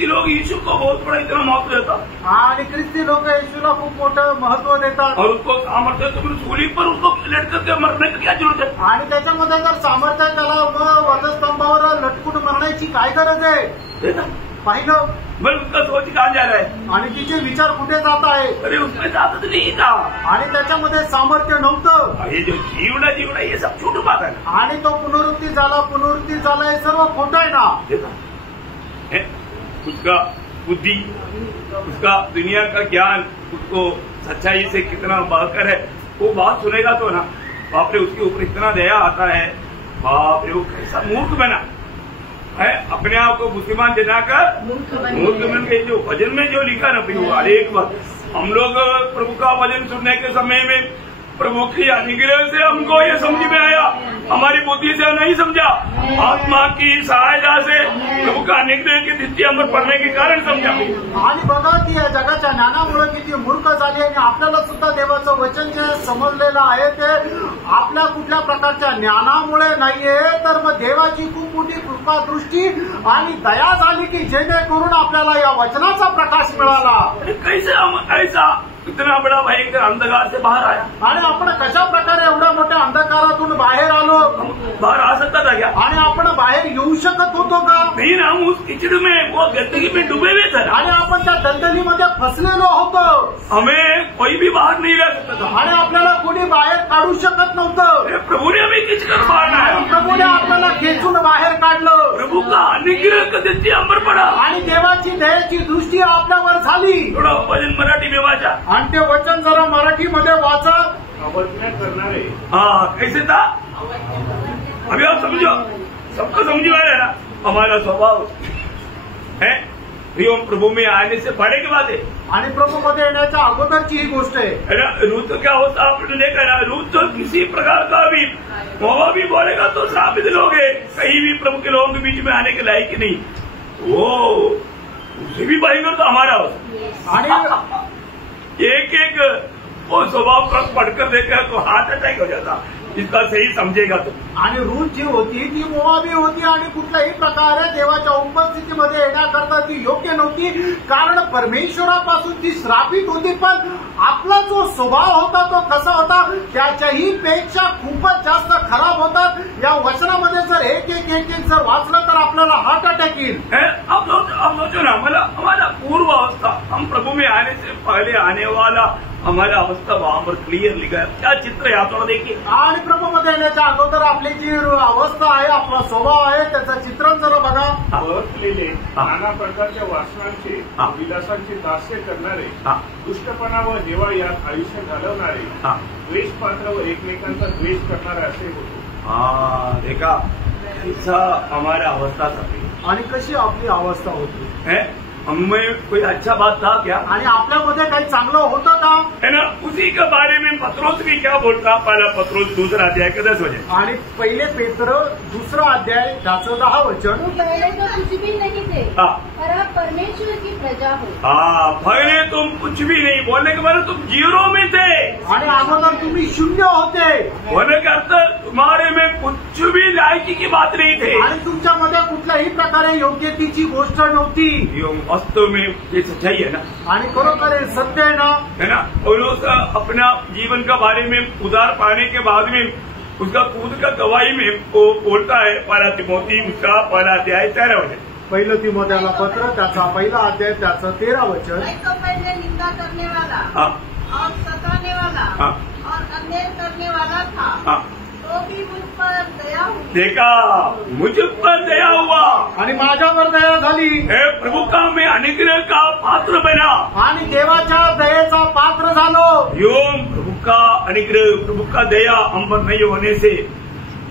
लोग यीशु को बहुत बड़ा इतना महत्व देता आणि ख्रिस्ती लोक येशूला खूप मोठं महत्व देतात। और उसको सामर्थ्य तो सूली पर उसको लटक के मरने की क्या जरूरत है। आणि त्याच्यामध्ये जर सामर्थ्य त्याला वधस्तंभावर लटकून मरण्याची काय गरज आहे। पाहिलं बरं, उसका सोच कहाँ जा रहा है आणि तिचे विचार कुठे जात आहे। अरे उसमें ताकत नहीं था आणि त्याच्यामध्ये सामर्थ्य नव्हतं। ये जो जीवना ये सब झूठ बात है ना। आणि तो पुनरुत्ती झाला हे सर्व खोटं आहे ना। देखा है, उसका बुद्धि, उसका दुनिया का ज्ञान उसको सच्चाई से कितना बहकर है। वो बात सुनेगा तो ना बाप रे, उसके ऊपर इतना दया आता है। बाप रे, वो कैसा मूर्ख बना है, अपने आप को बुद्धिमान जनाकर मूर्ख बन के। जो भजन में जो लिखा ना, फिर वो हर एक बार हम लोग प्रभु का भजन सुनने के समय में प्रभु की अनुग्रह से हमको ये समझ में आया, हमारी बुद्धि से नहीं समझा, आत्मा की सहायता से प्रभु का अनुग्रह की द्वितीय अंबर पढ़ने के कारण समझा। आणि बघा की या जगाच्या ज्ञानामुळे किती मूर्ख झाली आणि आपल्याला सुद्धा देवाचं वचन जे समजलेलं आहे ते आपल्या कुठल्या प्रकारच्या ज्ञानामुळे नाहीये, तर मग देवाची खूप मोठी कृपा दृष्टी आणि दया झाली की जेणेकरून आपल्याला या वचनाचा प्रकाश मिळाला। कैसे हम ऐसा इतना बड़ा भयंकर अंधकार से बाहर आया, आणि आपण कशा प्रकारे एवढ्या मोठ्या अंधकारातून बाहेर आलो, बाहर आ सकता था क्या? आणि आपण बाहेर येऊ शकत होतो का? नहीं ना, हम उस कीचड़ में वो गंदगी में डूबे हुए थे, आणि आपण त्या दलदलीमध्ये फसलेलो होतो, हमें कोई भी बाहर नहीं रह सकता था, आणि आपल्याला कोणी बाहेर काढू शकत नव्हतं। प्रभु ने हमें खींचकर बाहर लाया, प्रभूने आपल्याला खेचून बाहेर काढलं, प्रभु का अनुग्रह का द्वितीय अंबर पड़ा, आणि देवाची दयेची दृष्टी आपल्यावर झाली। थोड़ा वचन मराठी में वाचा, आणि ते वचन जरा मराठीमध्ये वाचा। अवज्ञा करणारे, हाँ कैसे था? अभी आप समझो, सबको समझ में आया ना, हमारा स्वभाव है हम प्रभु में आने से पहले की बात है, आणि प्रभु मध्ये येण्याच्या अगोदरची ही गोष्ट है ना। रूत क्या होता आपने देखा ना, रूत तो किसी प्रकार का भी मोह भी बोलेगा तो साबित लोग है, कहीं भी प्रभु के लोगों के बीच में आने के लायक ही नहीं, वो उससे भी भयंकर तो हमारा होता। आणि एक एक वो स्वभाव पढ़कर देखा तो हार्ट अटैक हो जाता, इसका सही समझेगा तो। आणि रूथ जी होती ती मोवाबी होती आणि कुठल्याही प्रकारे देवाच्या उपस्थितीमध्ये येण्याकरता ती योग्य नव्हती, कारण परमेश्वरापासून ती श्रापित होती। पण आपला जो स्वभाव होता तो कसा होता, त्याच्याही पेक्षा खूपच जास्त खराब होता। या वचनामध्ये जर एक एक जर वाचलं तर आपल्याला हार्ट अटॅक येईल। अब सोचो ना, हमारा पूर्व अवस्था, हम प्रभु में आने से पहले आने वाला हमारा अवस्था वहां पर क्लियर लिखा है, क्या चित्र है आप थोड़ा देखिए। आणि प्रभूमध्ये येण्याच्या अगोदर आपली जी अवस्था आहे, आपला स्वभाव आहे, त्याचं चित्रण जरा बघा। ओळखलेले नाना प्रकारच्या वासनांचे विलासांचे दास्य करणारे, दुष्टपणा व हेवा यात आयुष्य घालवणारे, द्वेषपात्र व एकमेकांचा द्वेष करणारे असे होते। देखा ऐसा हमारा अवस्था था। आणि कशी आपली अवस्था होती है, हमें कोई अच्छा बात था क्या? आणि आपल्यामध्ये काही चांगलं होतं का? है ना, उसी के बारे में पत्रोस भी क्या बोलता, पहला पत्रोस 2 अध्याय के 10 वचन, आणि पहिले पेत्र 2 अध्याय त्याचं 10 वचन। पहले तो कुछ भी नहीं थे, पर आप परमेश्वर की प्रजा हो। पहले तुम कुछ भी नहीं, बोलने के बाद तुम जीरो में थे, आणि अगोदर तुम्ही शून्य होते, बोलने का अर्थ तुम्हारे में कुछ भी लायकी की बात नहीं थे, आणि तुमच्यामध्ये कुठल्याही प्रकारे योग्यतेची गोष्ट नव्हती। वास्तव में ये सच्चाई है ना, आणि खरोखर हे सत्य आहे ना, है ना। पौलुस अपना जीवन का बारे में उधार पाने के बाद में उसका खुद का गवाही में वो बोलता है, पहला तिमोथी उसका 1 अध्याय 13 वचन, पहिलं तिमोथेला पत्र त्याचा 1 अध्याय त्याचं 13 वचन। तो पहले निंदा करने वाला और सताने वाला और अन्याय करने वाला था, तो भी मुझ पर दया हुई। देखा, मुझ पर दया हुआ आणि माझ्यावर दया झाली, प्रभु का मैं अनुग्रह का पात्र बना, आणि देवाच्या दयेचा पात्र झालो। योम प्रभु का अनुग्रह, प्रभु का दया हम पर नहीं होने से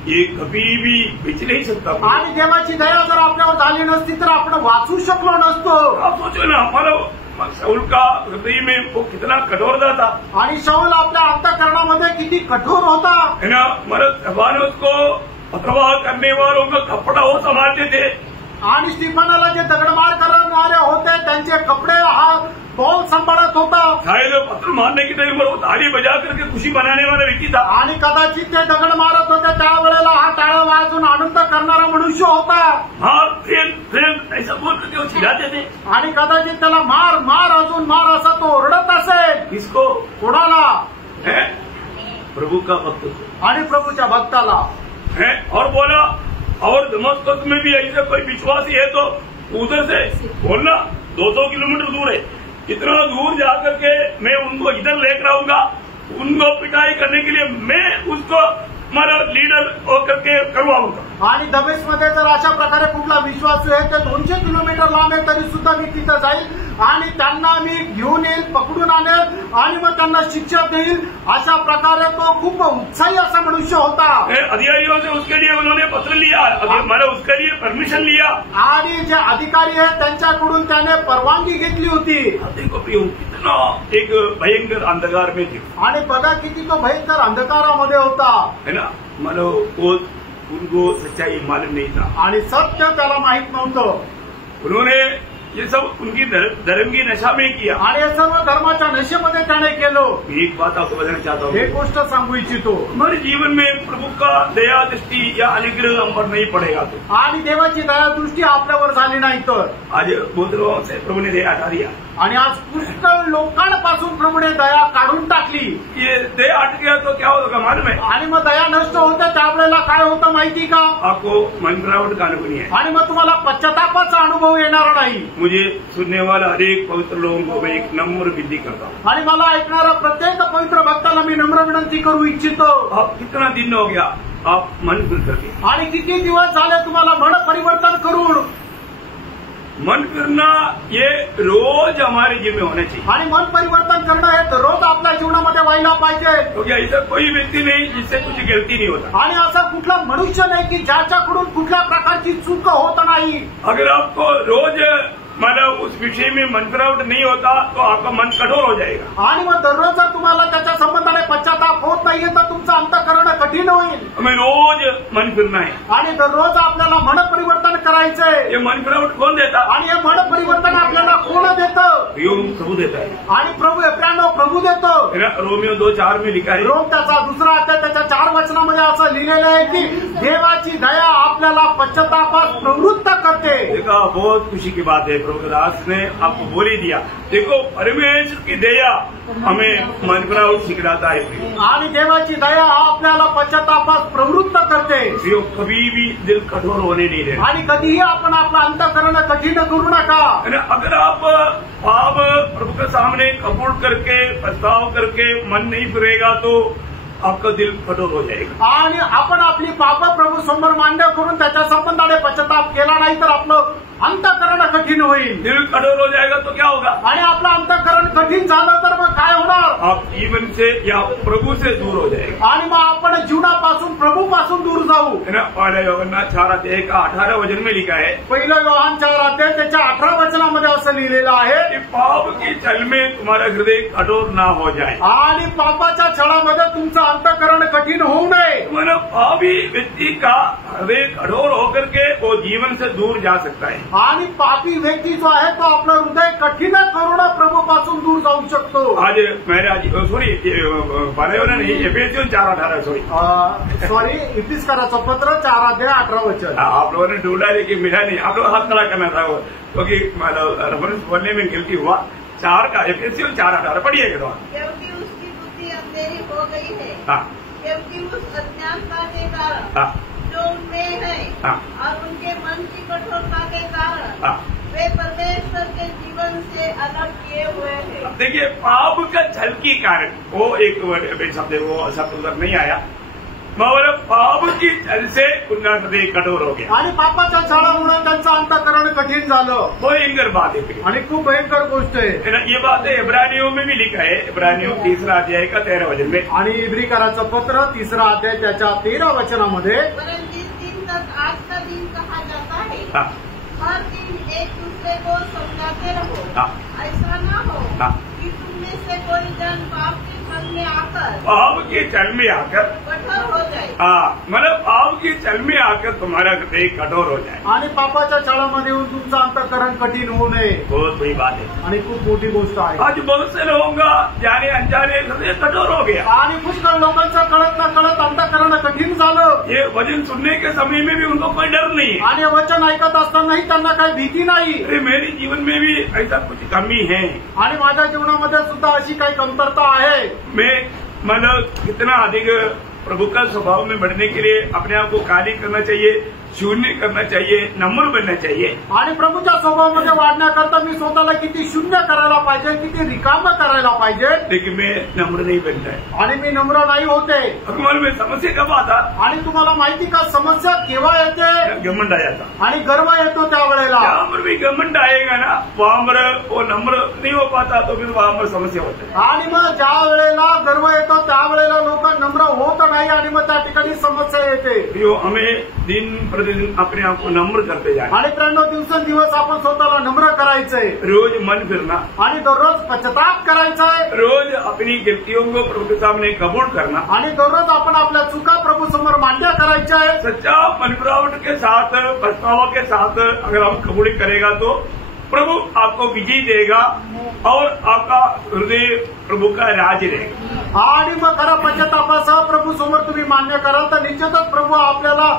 ये कभी भी बिच नहीं सकता। आणि देवाची दया जर आपल्यावर झाली नसती तर आपण वाचू शकलो नसतो। आप सोचो ना, हमारा शाऊल का हृदय में वो कितना कठोरता था, आणि शाऊल आपल्या अंतःकरणामध्ये किती कठोर होता, है ना। मरद जवानों को पथरवाह करने वालों का कपड़ा वो संभालते थे, आणि स्टीफनाला जे दगडमार करणारे होते त्यांचे कपडे हा पौल सांभाळत होता। शायद पत्थर मारने की टाइम पर वो ताली बजा करके खुशी मनाने वाला व्यक्ति था, आणि कदाचित ते दगड मारत होते त्यावेळेला हा टाळा वाजून आनंद करणारा मनुष्य होता। हाँ फ्रेंड ऐसा बोल करके वो चिल्लाते थे, आणि कदाचित त्याला मार मार अजून मार असा तो ओरडत असेल। किसको? कोणाला? है प्रभु का भक्त, आणि प्रभूच्या भक्ताला है। और बोला, और दमस्कस में भी ऐसा कोई विश्वासी है तो उधर से बोलना, 200 किलोमीटर दूर है, इतना दूर जाकर के मैं उनको इधर लेकर आऊंगा, उनको पिटाई करने के लिए मैं उसको हमारा लीडर होकर के करवाऊंगा। आणि दमेशमध्ये जर अशा प्रकारे कुठला विश्वास आहे तर 200 किलोमीटर लांब आहे तरी सुद्धा मी तिथं जाईल आणि त्यांना मी घेऊन येईल, पकडून आणेल आणि मग त्यांना शिक्षा देईल. अशा प्रकारे तो खूप उत्साही असा मनुष्य होता. अधिकारियों से उसके लिए उन्होंने पत्र लिया, मतलब उसके लिए परमिशन लिया. आणि जे अधिकारी आहेत त्यांच्याकडून त्याने परवानगी घेतली होती. देखो प्रियो, कितना एक भयंकर अंधकार में थे. आणि बघा किती तो भयंकर अंधकारामध्ये होता, है ना. मानो उनको सच्चाई मालूम नहीं था आणि सत्य त्याला माहित नव्हतं. उन्होंने ये सब उनकी धर्म की नशा में किया. आणि हे सर्व धर्माच्या नशेमध्ये त्याने केलं. एक बात आपको बताना चाहता हूँ, एक गोष्ट सांगू इच्छितो. हमारे जीवन में प्रभु का दया दृष्टि या अनुग्रह हम पर नहीं पड़ेगा तो, आणि देवाची दया दृष्टी आपल्यावर झाली नाही तर, आज बहुत लोगों से प्रभु ने दया हटा दिया. आणि आज पुष्कळ लोकांपासून प्रभूने दया काढून टाकली. ये दया हट गया तो क्या होगा मालूम है? आणि मग दया नष्ट होते त्यावेळेला काय होतं माहिती का? आपको मनगरावट का अनुभव नहीं है. आणि मग तुम्हाला पश्चातापाचा अनुभव येणार नाही. मुझे सुनने वाला हर एक पवित्र लोगों को मैं एक नम्र विनती करता हूँ. आणि मला ऐकणारा प्रत्येक पवित्र भक्ताला मी नम्र विनंती करू इच्छितो. आप कितना दिन हो गया आप मन फिर करके, आणि किती दिवस झाले तुम्हाला मन परिवर्तन करून? मन फिरना ये रोज हमारे जीवन में होना चाहिए. आणि मन परिवर्तन करणं हे रोज आपल्या जीवनामध्ये व्हायला पाहिजे. क्योंकि ऐसा कोई व्यक्ति नहीं जिससे कुछ गलती नहीं होता. आणि असा कुठला मनुष्य नाही की ज्याच्याकडून कुठल्या प्रकारची चूक होत नाही. अगर आपको रोज मतलब उस विषय में मनफिरावट नहीं होता तो आपका मन कठोर हो जाएगा. आणि मग दररोज जर तुम्हाला त्याच्या संबंधाने पश्चाताप होत नाहीये तर तुमचं अंतःकरण कठीण होईल. हमें रोज मन फिरना है. आणि दररोज आपल्याला मन परिवर्तन करायचंय. ये मन फिरावट कौन देता? आणि हे मन परिवर्तन आपल्याला कोण देतं? प्रभु देता है. आणि प्रभू देतो. रोमियो 2:4 में लिखा है. रोम त्याचा 2 अध्याय त्याच्या 4 वचनामध्ये असं लिहिलेलं आहे की देवाची दया आपल्याला पश्चातापास प्रवृत्त करते. देखा, बहुत खुशी की बात है. प्रभु दास ने आपको बोल ही दिया. देखो, परमेश्वर की दया हमें मनफिरावट सिखलाता है. आणि देवाची दया आपल्याला पश्चातापास प्रवृत्त करते. कभी भी दिल कठोर होने नहीं देना. आणि कधीही आपण आपलं अंतःकरण कठीण करू नका. अगर आप पाप प्रभु के सामने कबूल करके पछताव करके मन नहीं फिरेगा तो आपका दिल कठोर हो जाएगा. आणि आपण आपली पाप प्रभू समोर मान्य करून त्याच्या संबंधाने पश्चाताप केला नाही तर आपलं अंतःकरण कठीण होईल. दिल कठोर हो जाएगा तो क्या होगा? आणि आपलं अंतःकरण कठीण झालं तर मग काय होणार? आप जीवन से या प्रभु से दूर हो जाएगा. आणि मग आपण जीवनापासून प्रभूपासून दूर जाऊ. पहले योहन्ना 4:18 वचन में लिखा है. पहिलं योहान 4 त्याच्या 18 वचनामध्ये असं लिहिलेलं आहे कि पाप की छल में तुम्हारा हृदय कठोर ना हो जाए. आणि पापाच्या छळामध्ये तुमचं अंतःकरण कठीण होऊ नये. मतलब पापी व्यक्ति का हृदय कठोर होकर के वो जीवन से दूर जा सकता है. आणि पापी व्यक्ती जो आहे तो आपलं हृदय कठीण करून प्रभूपासून दूर जाऊ शकतो. आज महाराज सॉरी पारायण नहीं, एफेसियों 4:18 सॉरी इफिसकाराचं पत्र 4 अध्याय 18 वचन. आप लोगों ने ढूंढा लेकिन मिला नहीं. आप लोग हाथ खड़ा करना था क्योंकि रेफरेंस बोलने में गलती हुआ. 4 का एफेसियों 4:18 पढ़िएगा. क्योंकि उसकी बुद्धि अंधेरी हो गई है. हाँ. क्योंकि उस अज्ञानता के कारण जो उनमें है और उनके मन की कठोरता के कारण वे परमेश्वर के जीवन से अलग किए हुए हैं. देखिए, पाप का छल के कारण वो एक शब्द वो शब्द उधर नहीं आया. मगर पाप की छल से उनका हृदय कठोर हो गया. आणि पापाच्या छळामुळे त्यांचं अंतःकरण कठीण झालं. भयंकर बात है. आणि खूप भयंकर गोष्ट आहे. ये बात है इब्रानियों में भी लिखा है. इब्रानियों 3 अध्याय का 13 वचन में. आणि इब्रिकाराचं पत्र 3 अध्याय त्याच्या 13 वचनामध्ये परंतु जिस दिन तक आज का दिन कहा जाता है हाँ. हर दिन एक दूसरे को समझाते रहो. हाँ. ऐसा न हो हाँ. कि तुमने से कोई जन पाप की छल में आकर कठोर हो जाए. मतलब पाप की छल में आकर तुम्हारा हृदय कठोर हो जाए. आणि पापाच्या छळामध्ये येऊन तुमचं अंतःकरण कठीण होऊ नये. बहुत बड़ी बात है. आणि खूप मोठी गोष्ट आहे. आज बहुत से लोगों का जाने अनजाने हृदय कठोर हो गया. आणि पुष्कळ लोकांचं कळत न कळत अंतःकरण कठीण झालं. ये वचन सुनने के समय में भी उनको कोई डर नहीं है. आणि वचन ऐकत असतानाही त्यांना काही भीती नाही. अरे मेरे जीवन में भी ऐसा कुछ कमी है. आणि माझ्या जीवनामध्ये सुद्धा अशी काही कमतरता आहे. मैं मतलब कितना अधिक प्रभु का स्वभाव में बढ़ने के लिए अपने आप को कार्य करना चाहिए. शून्य करना चाहिए, नम्र बनना चाहिए। आणि प्रभूच्या स्वभावामध्ये वाढण्याकरता मी स्वतःला किती शून्य करायला पाहिजे, किती रिकाम करायला पाहिजे। लेकिन मैं नम्र नहीं बनता है आणि मी नम्र नाही होते। मन में समस्या कब आता? आणि तुम्हाला माहिती का समस्या केव्हा येते? घमंड आ जाता आणि गर्व येतो त्यावेळेला। जहाँ पर भी घमंड आएगा ना वहाँ पर वो नम्र नहीं हो पाता, तो फिर वहाँ पर समस्या होती है। आणि मग ज्या वेळेला गर्व येतो त्यावेळेला लोक नम्र होत नाही आणि मग त्या ठिकाणी समस्या येते। यो हमें दिन प्रतिदिन अपने आप को नम्र करते जाए आणि 93 दिवसेंदिवस आपण स्वतःला नम्र करायचंय। रोज मन फिरना आणि दररोज पश्चाताप करायचाय। रोज अपनी गलतियों को प्रभु के सामने कबूल करना आणि दररोज आपण आपल्या चुका प्रभू समोर मान्य करायच्या आहे। सच्चा मनपुरावट के साथ, पछतावा के साथ अगर हम कबूल करेगा तो प्रभु आपको विजय देगा और आपका हृदय प्रभु का राज रहेगा। आणि मग खरा पश्चातापासह प्रभू समोर तुम्ही मान्य कराल तर निश्चितच प्रभू आपल्याला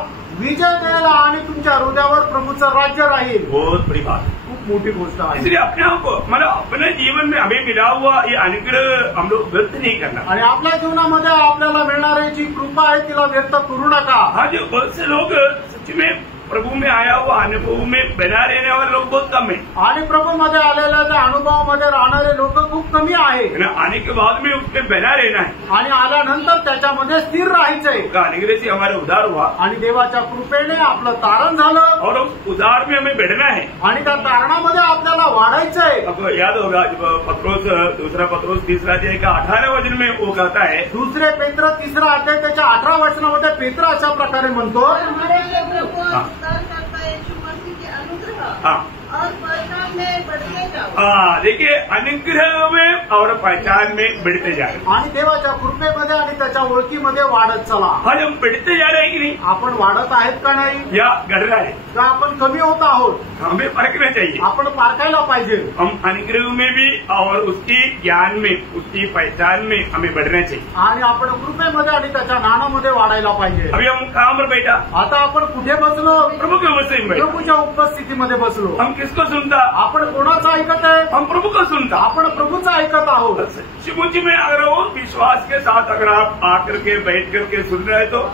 विजय देईल आणि तुमच्या हृदयावर प्रभूचं राज्य राहील। बहुत बड़ी बात, खूप मोठी गोष्ट आहे। इसलिए अपने आप को मतलब अपने जीवन में हमें मिला हुआ ये अनुग्रह हम लोग व्यर्थ नहीं करना। आणि आपल्या जीवनामध्ये आपल्याला मिळणारी जी कृपा आहे तिला व्यर्थ करू नका। आज बहुत से लोग सच में प्रभु में आया हुआ अनुभव में बना रहने वाले लोग बहुत कम है। आणि प्रभूमध्ये आलेल्या त्या अनुभवामध्ये राहणारे लोक खूप कमी आहे। आने के बाद में उसमें बना रहना है आणि आल्यानंतर त्याच्यामध्ये स्थिर राहायचंय। अनुग्रह से हमारा उद्धार हुआ आणि देवाच्या कृपेने आपलं तारण झालं और उस उद्धार में हमें बढ़ना है आणि त्या तारणामध्ये आपल्याला वाढायचंय। आपको याद होगा जब पत्रोस दूसरा पत्रोस तीसरा अध्याय का 18 वचन में वो कहता है, दुसरे पेत्र तिसरा अध्याय त्याच्या 18 वचनामध्ये पेत्र अशा प्रकारे म्हणतो, हमारे प्रभु करता यीशु मसीह के अनुग्रह और पहचान में बढ़ते जाओ। देखिए अनुग्रह में और पहचान में बढ़ते जा रहे आणि देवाच्या कृपेमध्ये आणि त्याच्या ओळखीमध्ये वाढत चला। आज हम बढ़ते जा रहे हैं कि नहीं? आपण वाढत आहेत का नाही? या घट रहा है? का आपण कमी होत आहोत? हमें परखना चाहिए। आपण पारखायला पाहिजे। हम अनुग्रह में भी और उसकी ज्ञान में, उसकी पहचान में हमें बढ़ना चाहिए। आणि आपण कृपेमध्ये आणि त्याच्या ज्ञानामध्ये वाढायला पाहिजे। अभी हम कहाँ पर बैठा? आता आपण कुठे बसलो? प्रभु के वचन में बैठा। प्रभूच्या उपस्थितीमध्ये बसलो। हम किसको सुनता? आपण कोणाचं ऐकत आहे? हम प्रभु को सुनता। आपण प्रभूचं ऐकत आहोत। शिवजी में अगर वो विश्वास के साथ अगर आप आकर के बैठ करके सुन रहे हैं तो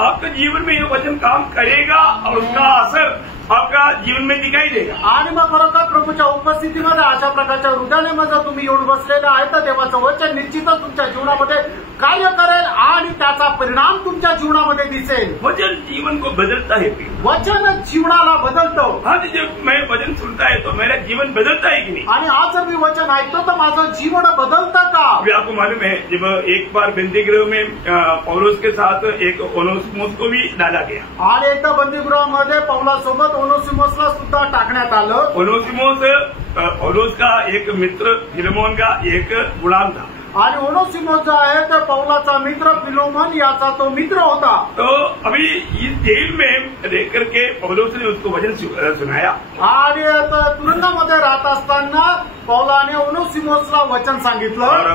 आपके जीवन में ये वचन काम करेगा और उसका असर आपका जीवन में दिखाई देगा। आणि मग खरोखर प्रभूच्या उपस्थितीमध्ये अशा प्रकारच्या हृदयाने जर तुम्ही येऊन बसलेले आहे तर देवाचं वचन निश्चितच तुमच्या जीवनामध्ये कार्य करेल आणि त्याचा परिणाम तुमच्या जीवनामध्ये दिसेल। वचन जीवन को बदलता है। वचन जीवनाला बदलतो। आज जब मैं वचन सुनता है तो मेरा जीवन बदलता है कि नहीं? आणि आज जर मी वचन ऐकतो तर माझं जीवन बदलतं का? अभी आपको मालूम है जब एक बार बंदीगृह में पौलुस के साथ एक ओनेसिमोस को भी डाला गया आणि एकदा बंदीगृहामध्ये पौलासोबत ओनेसिमोसला सुद्धा टाकण्यात आलं। ओनेसिमोस पौलुस का एक मित्र, फिलेमोन का एक गुलाम था। आणि ओनेसिमोस जो आहे तर पौलाचा मित्र फिलोमन याचा तो मित्र होता। तो अभी इस जेल में रह करके पौलुस ने उसको वचन सुनाया आणि तुरुंगामध्ये राहत असताना पौलाने ओनेसिमोसला वचन सांगितलं और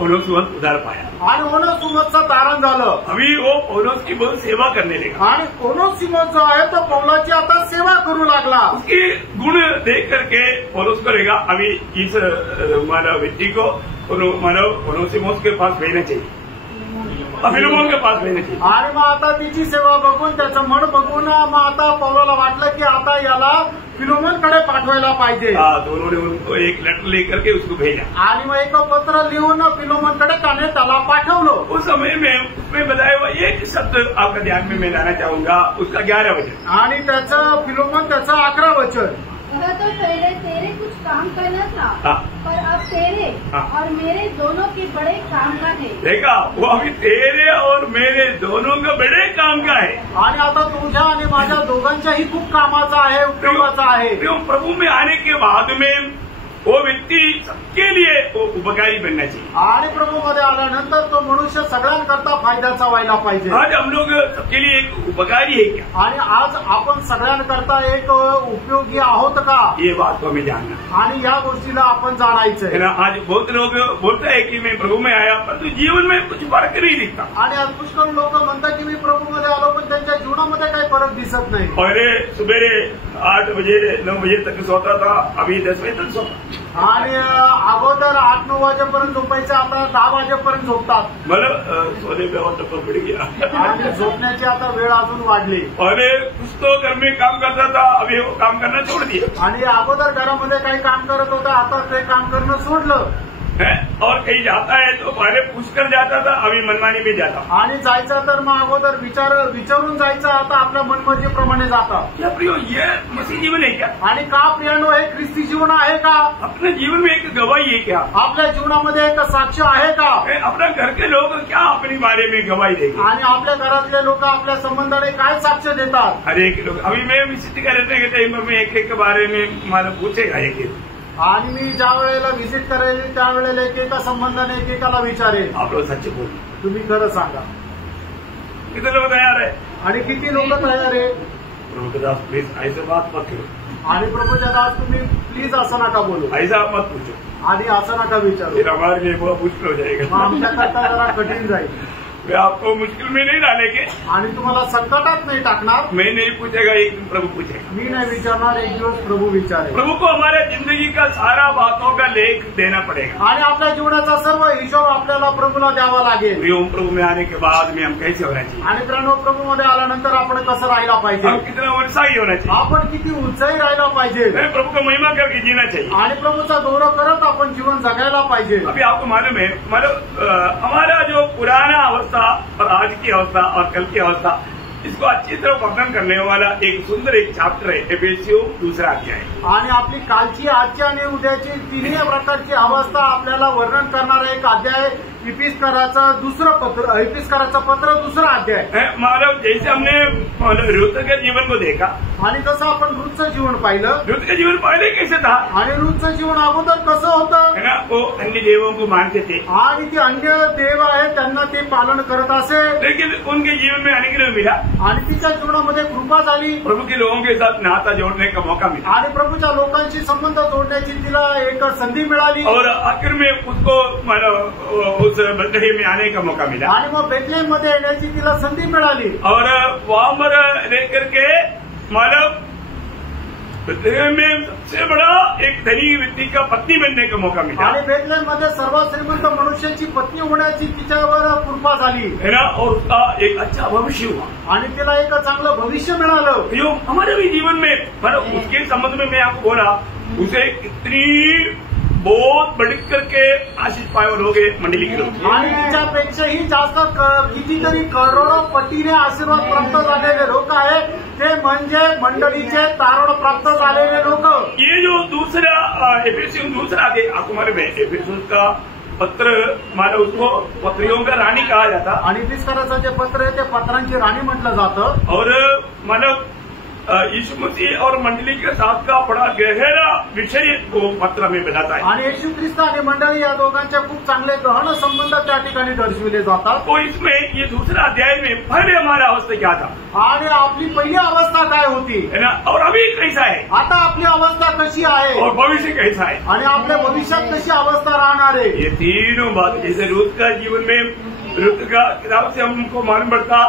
ओनेसिमोस उद्धार पाया आणि ओनेसिमोसचं तारण झालं। अभी वो पौलुस की बहुत सेवा करने लगा आणि ओनेसिमोस जो आहे तो पौलाची आता सेवा करू लागला। उसके गुण देख करके पौलुस को रहेगा अभी इस मानव व्यक्ति को मानव ओनेसिमोस के पास भेजना चाहिए, फिलेमोन के पास भेजना चाहिए। आणि मग आता तिची सेवा बघून त्याचं मन बघून मग आता पौलाला वाटलं की आता याला फिलोमनकडे पाठवायला पाहिजे। दोनों ने उनको एक लेटर लेकर के उसको भेजा आणि मग एक पत्र लिहून फिलोमनकडे त्याने त्याला पाठवलं। उस समय में उसमें बताया हुआ एक शब्द आपका ध्यान में मैं लाना चाहूंगा, उसका 11 वचन आणि त्याचं फिलोमन त्याचं 11 वचन। वह तो पहले तेरे कुछ काम करना था पर अब तेरे और मेरे दोनों के बड़े काम का है। देखा, वो अभी तेरे और मेरे दोनों का बड़े काम का है। आणि आता तुझ्या आणि माझ्या दोघांच्याही खूप कामाचा आहे, उपयोगाचा आहे। प्रभु में आने के बाद में वो व्यक्ति सबके लिए वो उपकारी बनना चाहिए। आणि प्रभूमध्ये आल्यानंतर तो मनुष्य सगळ्यांकरता फायद्याचा व्हायला पाहिजे। आज हम लोग सबके लिए एक उपकारी है क्या? आणि आज आपण सगळ्यांकरता एक उपयोगी आहोत का? ये बात को हमें जानना आणि या गोष्टीला आपण जाणायचंय। आज बहुत लोग बोलते हैं कि मैं प्रभु में आया परंतु जीवन में कुछ फर्क नहीं दिखता। आणि आज पुष्कळ लोक म्हणतात की मी प्रभूमध्ये आलो पण त्यांच्या जीवनामध्ये काही फरक दिसत नाही। पहले सुबह 8 बजे 9 बजे तक सोता था, अभी 10 बजे तक सोता। आणि अगोदर 8-9 वाजेपर्यंत झोपायचे, आता 10 वाजेपर्यंत झोपतात. मला सोने पे और टप्पा पड़ गया आणि झोपण्याची आता वेळ अजून वाढली. पहले कुछ तो घर में काम करता था, अभी वो काम करना छोड़ दिया. आणि अगोदर घरामध्ये काही काम करत होता, आता ते काम करणं सोडलं. और कहीं जाता है तो पहले पूछकर जाता था, अभी मनमानी में जाता. आणि जायचं तर मग अगोदर विचारून जायचं, आता आपल्या मनमर्जीप्रमाणे जातं. क्या प्रियो, ये मसीह जीवन है क्या? आणि का प्रियानो, हे ख्रिस्ती जीवन आहे का? अपने जीवन में एक गवाही है क्या? आपल्या जीवनामध्ये एक साक्ष आहे का? अपना घर के लोग क्या अपने बारे में गवाही देंगे? आणि आपल्या घरातले लोक आपल्या संबंधाने काय साक्ष देतात? हर एक लोग. अभी मैं विजिट करने के टाइम में एक एक के बारे में मला पूछेगा एक. आणि मी ज्या वेळेला व्हिजिट करेल त्यावेळेला एकेका संबंधाने एकेकाला विचारेल, आप लोग सच्चे बोल, तुम्ही खरं सांगा. कितने लोग तैयार है? आणि किती लोक तयार आहे? प्रभु के दास प्लीज ऐसे बात मत करो. आणि प्रभूच्या दास तुम्ही प्लीज असं नका बोलू, ऐसा मत पूछो. आणि असं नका विचारू. फिर हमारे लिए बहुत मुश्किल हो जाएगा. आमच्याकरता जरा कठीण जाईल. मैं आपको मुश्किल में नहीं डालेंगे, आणि तुम्हाला संकटात नाही टाकणार. मैं नहीं पूछेगा, एक दिन प्रभु पूछेगा. मी नाही विचारणार, एक दिवस प्रभू विचारेल. प्रभु को हमारे जिंदगी का सारा बातों का लेख देना पड़ेगा. आणि आपल्या जीवनाचा सर्व हिशोब आपल्याला प्रभूला द्यावा लागेल. प्रियोम, प्रभु में आने के बाद में हम कैसे होना चाहिए? आणि मित्रांनो, प्रभूमध्ये आल्यानंतर आपण कसं राहायला पाहिजे? हम कितना उत्साही होना चाहिए? आपण किती उत्साही राहायला पाहिजे? प्रभु का महिमा करके जीना चाहिए. आणि प्रभूचा गौरव करत आपण जीवन जगायला पाहिजे. अभी आपको मालूम है, हमारा जो पुराना अवस्था और आज की अवस्था और कल की अवस्था, इसको अच्छी तरह वर्णन करने वाला एक सुंदर एक चैप्टर है एफेसियों 2 अध्याय. आणि आपली कालची, आजची आणि उद्याची तिन्ही प्रकारची अवस्था आपल्याला वर्णन करणारा एक अध्याय इफिस्कराचं 2 पत्र, इफिस्कराचं पत्र 2 अध्याय. मतलब जैसे हमने रुत के जीवन को देखा, आणि तसं आपण रूथचं जीवन पाहिलं. रुत का जीवन पहले कैसे था? आणि रूथचं जीवन अगोदर कसं होतं? है ना, वो अन्य देवों को मानते थे. आणि ते अन्य देव आहेत त्यांना ते पालन करत असे. लेकिन उनके जीवन में अनुग्रह मिला. आणि तिच्या जीवनामध्ये कृपा झाली. प्रभु के लोगों के साथ नाता जोड़ने का मौका मिला. आणि प्रभूच्या लोकांशी संबंध जोडण्याची तिला एक संधी मिळाली. और आखिर में उसको उस बेथलेहम में आने का मौका मिला. आणि मग बेथलेहम मध्ये येण्याची तिला संधी मिळाली. और वहां पर लेकर के मतलब बेथलेहम में सबसे बड़ा एक धनी व्यक्ति का पत्नी बनने का मौका मिला. आणि बेथलेहम मध्ये सर्वात श्रीमंत मनुष्याची पत्नी होण्याची तिच्यावर कृपा झाली. है ना, और उसका एक अच्छा भविष्य हुआ. आणि तिला एक चांगलं भविष्य मिळालं. जो हमारे भी जीवन में, मतलब उसके संबंध में मैं आपको बोला, उसे कितनी बहुत बढ़ करके आशीष पाए लोग मंडली के लोग. आणि तिच्यापेक्षाही जास्त कितीतरी करोडो पटीने आशीर्वाद प्राप्त झालेले लोक आहेत, ते म्हणजे मंडळीचे तारण प्राप्त झालेले लोक. ये जो दूसरा एफेसियों 2 अध्याय, आपको मालूम है एफेसियों का पत्र, मानो उसको पत्रियों का रानी कहा जाता. आणि इफिस्कराचं जे पत्र आहे ते पत्रांची राणी म्हटलं जातं. और मानव यीशु मसीह और मंडली के साथ का बड़ा गहरा विषय को पत्र में बताता है. आणि येशू ख्रिस्त आणि मंडळी या दोघांचे खूप चांगले गहन संबंध त्या ठिकाणी दर्शविले जातात. तो इसमें ये 2 अध्याय में पहले हमारा अवस्था क्या था, आणि आपली पहिली अवस्था काय होती, है ना, और अभी कैसा है, आता आपली अवस्था कशी आहे, और भविष्य कैसा है, आणि आपल्या भविष्यात कशी अवस्था राहणार आहे. ये तीनों बात, जैसे रुत का जीवन में, रुत का किताब से हमको मालूम पड़ता,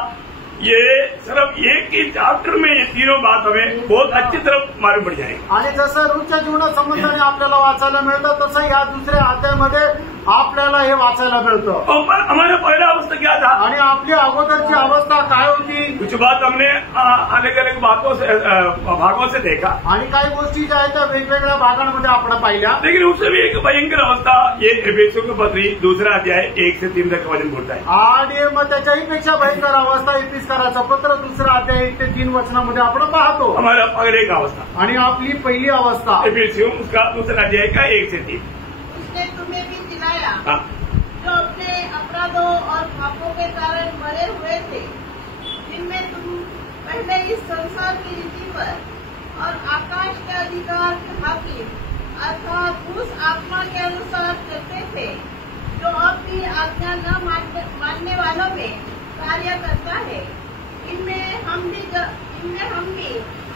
ये सिर्फ एक ही चैप्टर में ये तीनों बात हमें बहुत अच्छी तरह मालूम पड़ जाएगी. आणि जसं रोजच्या जीवनात संबंधाने आपल्याला वाचायला मिळतं, तसं या 2 अध्यायामध्ये आपल्याला हे वाचायला मिळतं. हमारा पहला अवस्था क्या था, आणि आपली अगोदरची अवस्था काय होती. कुछ बात हमने अलग अलग भागों से देखा, आणि काही गोष्टी ज्या आहेत त्या वेगवेगळ्या भागांमध्ये आपण पाहिल्या. लेकिन उससे भी एक भयंकर अवस्था ये एफेसियों के पत्री 2 अध्याय 1 से 3 तक वचन बोलता है. आणि मग त्याच्याही पेक्षा भयंकर अवस्था इफिस्कराचं पत्र 2 अध्याय 1 ते 3 वचनामध्ये आपण पाहतो. हमारा पहले का अवस्था, आणि आपली पहिली अवस्था एफेसियों उसका 2 अध्याय का 1 से 3. उसने तुम्हें भी दिलाया हाँ. जो अपने अपराधों और पापों के कारण मरे हुए थे, जिनमें तुम पहले इस संसार की रीति पर और आकाश के अधिकार के हाकिम अर्थात उस आत्मा के अनुसार चलते थे, जो अपनी आज्ञा न मानने वालों में कार्य करता है. इनमें हम भी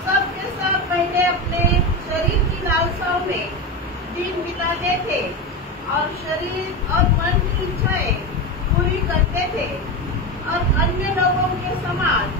सब के सब पहले अपने शरीर की लालसाओं में दिन बिताते थे और शरीर और मन की इच्छाएं पूरी करते थे, और अन्य लोगों के समान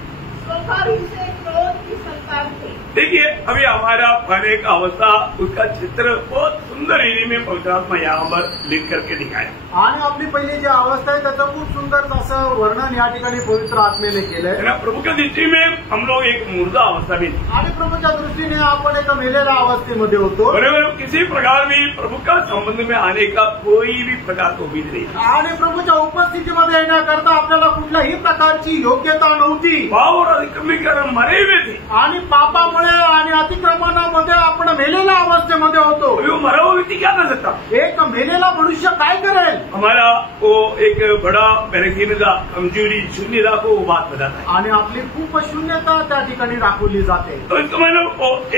स्वभाव से क्रोध की संतान थे. देखिए, अभी हमारा पहले का अवस्था, उसका चित्र बहुत सुंदर रीति में पवित्र आत्मा यहाँ पर लिख करके दिखाया। आणि आपली पहिली जी अवस्था आहे त्याचं खूप सुंदर असं वर्णन या ठिकाणी पवित्र आत्मेने केलंय। प्रभु की दृष्टि में हम लोग एक मुर्दा अवस्था में, आणि प्रभूच्या दृष्टीने आपण एक मेलेल्या अवस्थेमध्ये होतो। बरोबर, किसी प्रकार भी प्रभु का संबंध में आने का कोई भी प्रकार तो उम्मीद नहीं, आणि प्रभूच्या उपस्थितीमध्ये येण्याकरता आपल्याला कुठल्याही प्रकारची योग्यता नव्हती। पाप और अतिक्रम कारण मरे हुए थे, आणि पापामुळे आणि अतिक्रमणामध्ये आपण मेलेल्या अवस्थेमध्ये होतो। अभी वो मरा हुआ व्यक्ति क्या कर सकता? एक मेलेला मनुष्य काय करेल? हमारा वो एक बड़ा बलहीनता, कमजोरी, शून्यता को वो बात बताता है, आणि आपली खूप शून्यता त्या ठिकाणी दाखवली जाते। तो इसको मैंने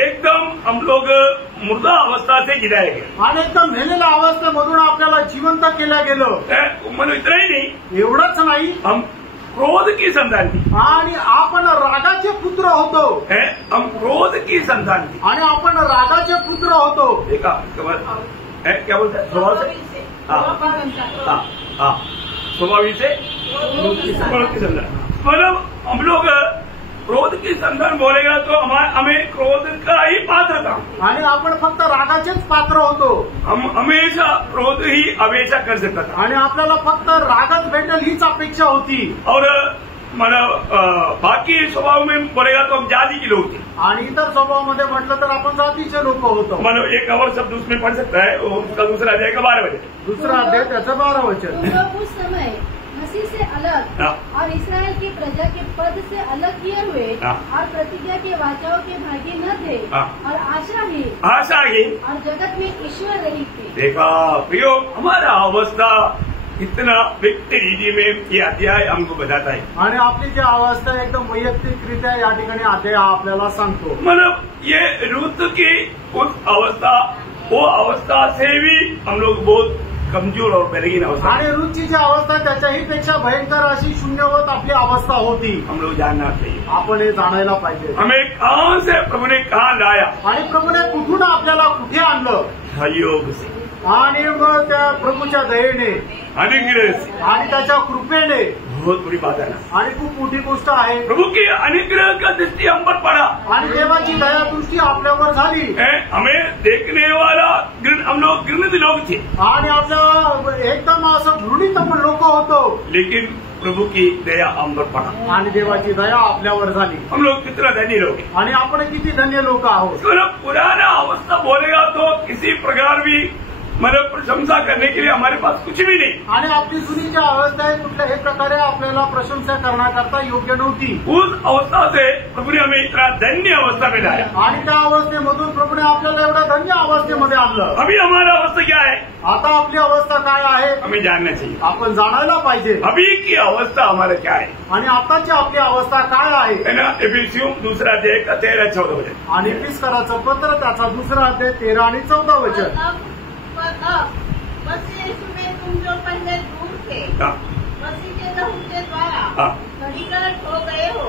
एकदम हम लोग मुर्दा अवस्था से गिराए गए, आणि एकदम मेलेल्या अवस्थेमधून आपल्याला जिवंत केलं गेलं। मैंने इतना ही नहीं, एवढंच नाही, हम क्रोध की संतान थी, आणि आपण रागाचे पुत्र होतो। हम क्रोध की संतान थी, आणि आपण रागाचे पुत्र होतो। देखा क्या बोलते हैं? स्वभाव से, स्वभावी से क्रोध की संतान। मतलब हम लोग क्रोध की संतान बोलेगा तो हमें क्रोध का ही पात्र था, आणि आपण फक्त रागाचेच पात्र होतो। हम हमेशा क्रोध ही अपेक्षा कर सकता था, आणि आपल्याला फक्त रागच भेटेल हीच अपेक्षा होती। और मतलब बाकी स्वभाव में बोलेगा तो हम जाति के लोग थे, आणि इतर स्वभावामध्ये म्हटलं तर आपण जातीचे लोक होतो। मतलब एक और शब्द उसमें पढ़ सकता है, उसका दूसरा अध्याय का 12 बजे, दुसरा अध्याय त्याचं 12 वचन। उस समय मसीह से अलग और इसराइल की प्रजा के पद से अलग किए हुए और प्रतिज्ञा के वाचाओं के भागी न थे और आशा ही और जगत में ईश्वर रहित थे। देखा प्रियो, हमारा अवस्था इतना व्यक्ति रीति में ये अध्याय हमको बताता है, आणि आपली जी अवस्था आहे एकदम वैयक्तिकरित्या या ठिकाणी अध्याय आपल्याला सांगतो। मतलब ये रूत की उस अवस्था, वो अवस्था से भी हम लोग बहुत कमजोर और बलहीन अवस्था, आणि रुची जी अवस्था त्याच्याही पेक्षा भयंकर अशी शून्यवत आपली अवस्था होती। हम लोग जानना चाहिए, आपण हे जाणायला पाहिजे। हमें कहाँ से प्रभु ने कहाँ लाया, आणि प्रभूने कुठून आपल्याला कुठे आणलं? सहयोग से, आणि मग त्या प्रभूच्या दयेने अनुग्रह से, आणि त्याच्या कृपेने, बहुत बड़ी बात है ना, आणि खूप मोठी गोष्ट आहे। प्रभु की अनुग्रह का दृष्टि हम पर पड़ा, आणि देवाची दया दृष्टी आपल्यावर झाली। हमें देखने वाला हम लोग घृणित लोग थे, आणि आपल्या एकदम असं घृणित आपण लोक होतो, लेकिन प्रभु की दया हम पर पड़ा, आणि देवाची दया आपल्यावर झाली। हम लोग कितना धन्य लोग हैं, आणि आपण किती धन्य लोक आहोत। पुराना अवस्था बोलेगा तो किसी प्रकार भी मतलब प्रशंसा करने के लिए हमारे पास कुछ भी नहीं, आणि आपली जुनी जी अवस्था आहे कुठल्याही प्रकारे आपल्याला प्रशंसा करण्याकरता योग्य नव्हती। उस अवस्था से प्रभु ने हमें इतना धन्य अवस्था में लाया, आणि त्या अवस्थेमधून प्रभूने आपल्याला एवढ्या धन्य अवस्थेमध्ये आणलं। अभी हमारा अवस्था क्या है? आता आपली अवस्था काय आहे? हमें जानना चाहिए, आपण जाणायला पाहिजे। अभी की अवस्था हमारा क्या है, आणि आताची आपली अवस्था काय आहे? ना एफिसियों दूसरा अध्याय का 13-14 वचन, आणि इफिसकराचं पत्र त्याचा दुसरा अध्याय 13 आणि 14 वचन। मसीह यीशु में तुम जो पहले दूर थे, मसीह के लहू के द्वारा कढ़ीकरण हो गए हो,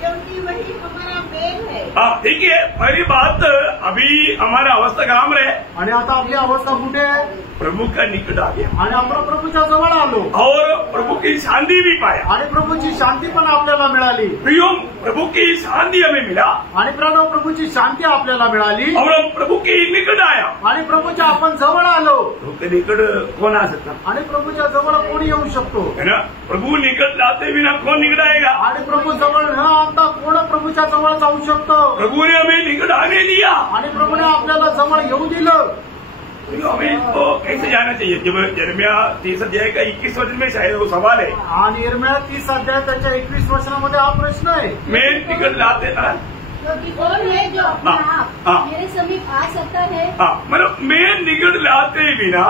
क्योंकि वही हमारा मेल है। देखिए, पहली बात, अभी हमारा अवस्था कहाँ में है? आणि आता आपली अवस्था कुठे आहे? प्रभु का निकट आ गया, आणि आपण प्रभूच्या जवळ आलो, और प्रभु की शांति भी पाया, आणि प्रभूची शांती पण आपल्याला मिळाली। प्रियो, प्रभु की शांति हमें मिला, आणि प्रभूची शांती आपल्याला मिळाली, और हम प्रभु के निकट आया, आणि प्रभूच्या आपण जवळ आलो। प्रभु के निकट कौन आ सकता? आणि प्रभूच्या जवळ कोणी येऊ शकतो? है ना, प्रभु निकट लाते बिना कौन निकट आएगा? आणि प्रभू जवळ न आणता कोण प्रभूच्या जवळ जाऊ शकतो? प्रभु ने हमें निकट आने दिया, आणि प्रभूने आपल्याला जवळ येऊ दिलं। हमें इसको कैसे जाना चाहिए? जब यिर्मयाह 30 अध्याय का 21 वचन में शायद वो सवाल है, आणि यिर्मयाह 30 अध्याय त्याच्या 21 वचनामध्ये हा प्रश्न आहे। मैं निकट लाते कौन है जो अपना आप मेरे समीप आ सकता है? मतलब मैं निकट लाते बिना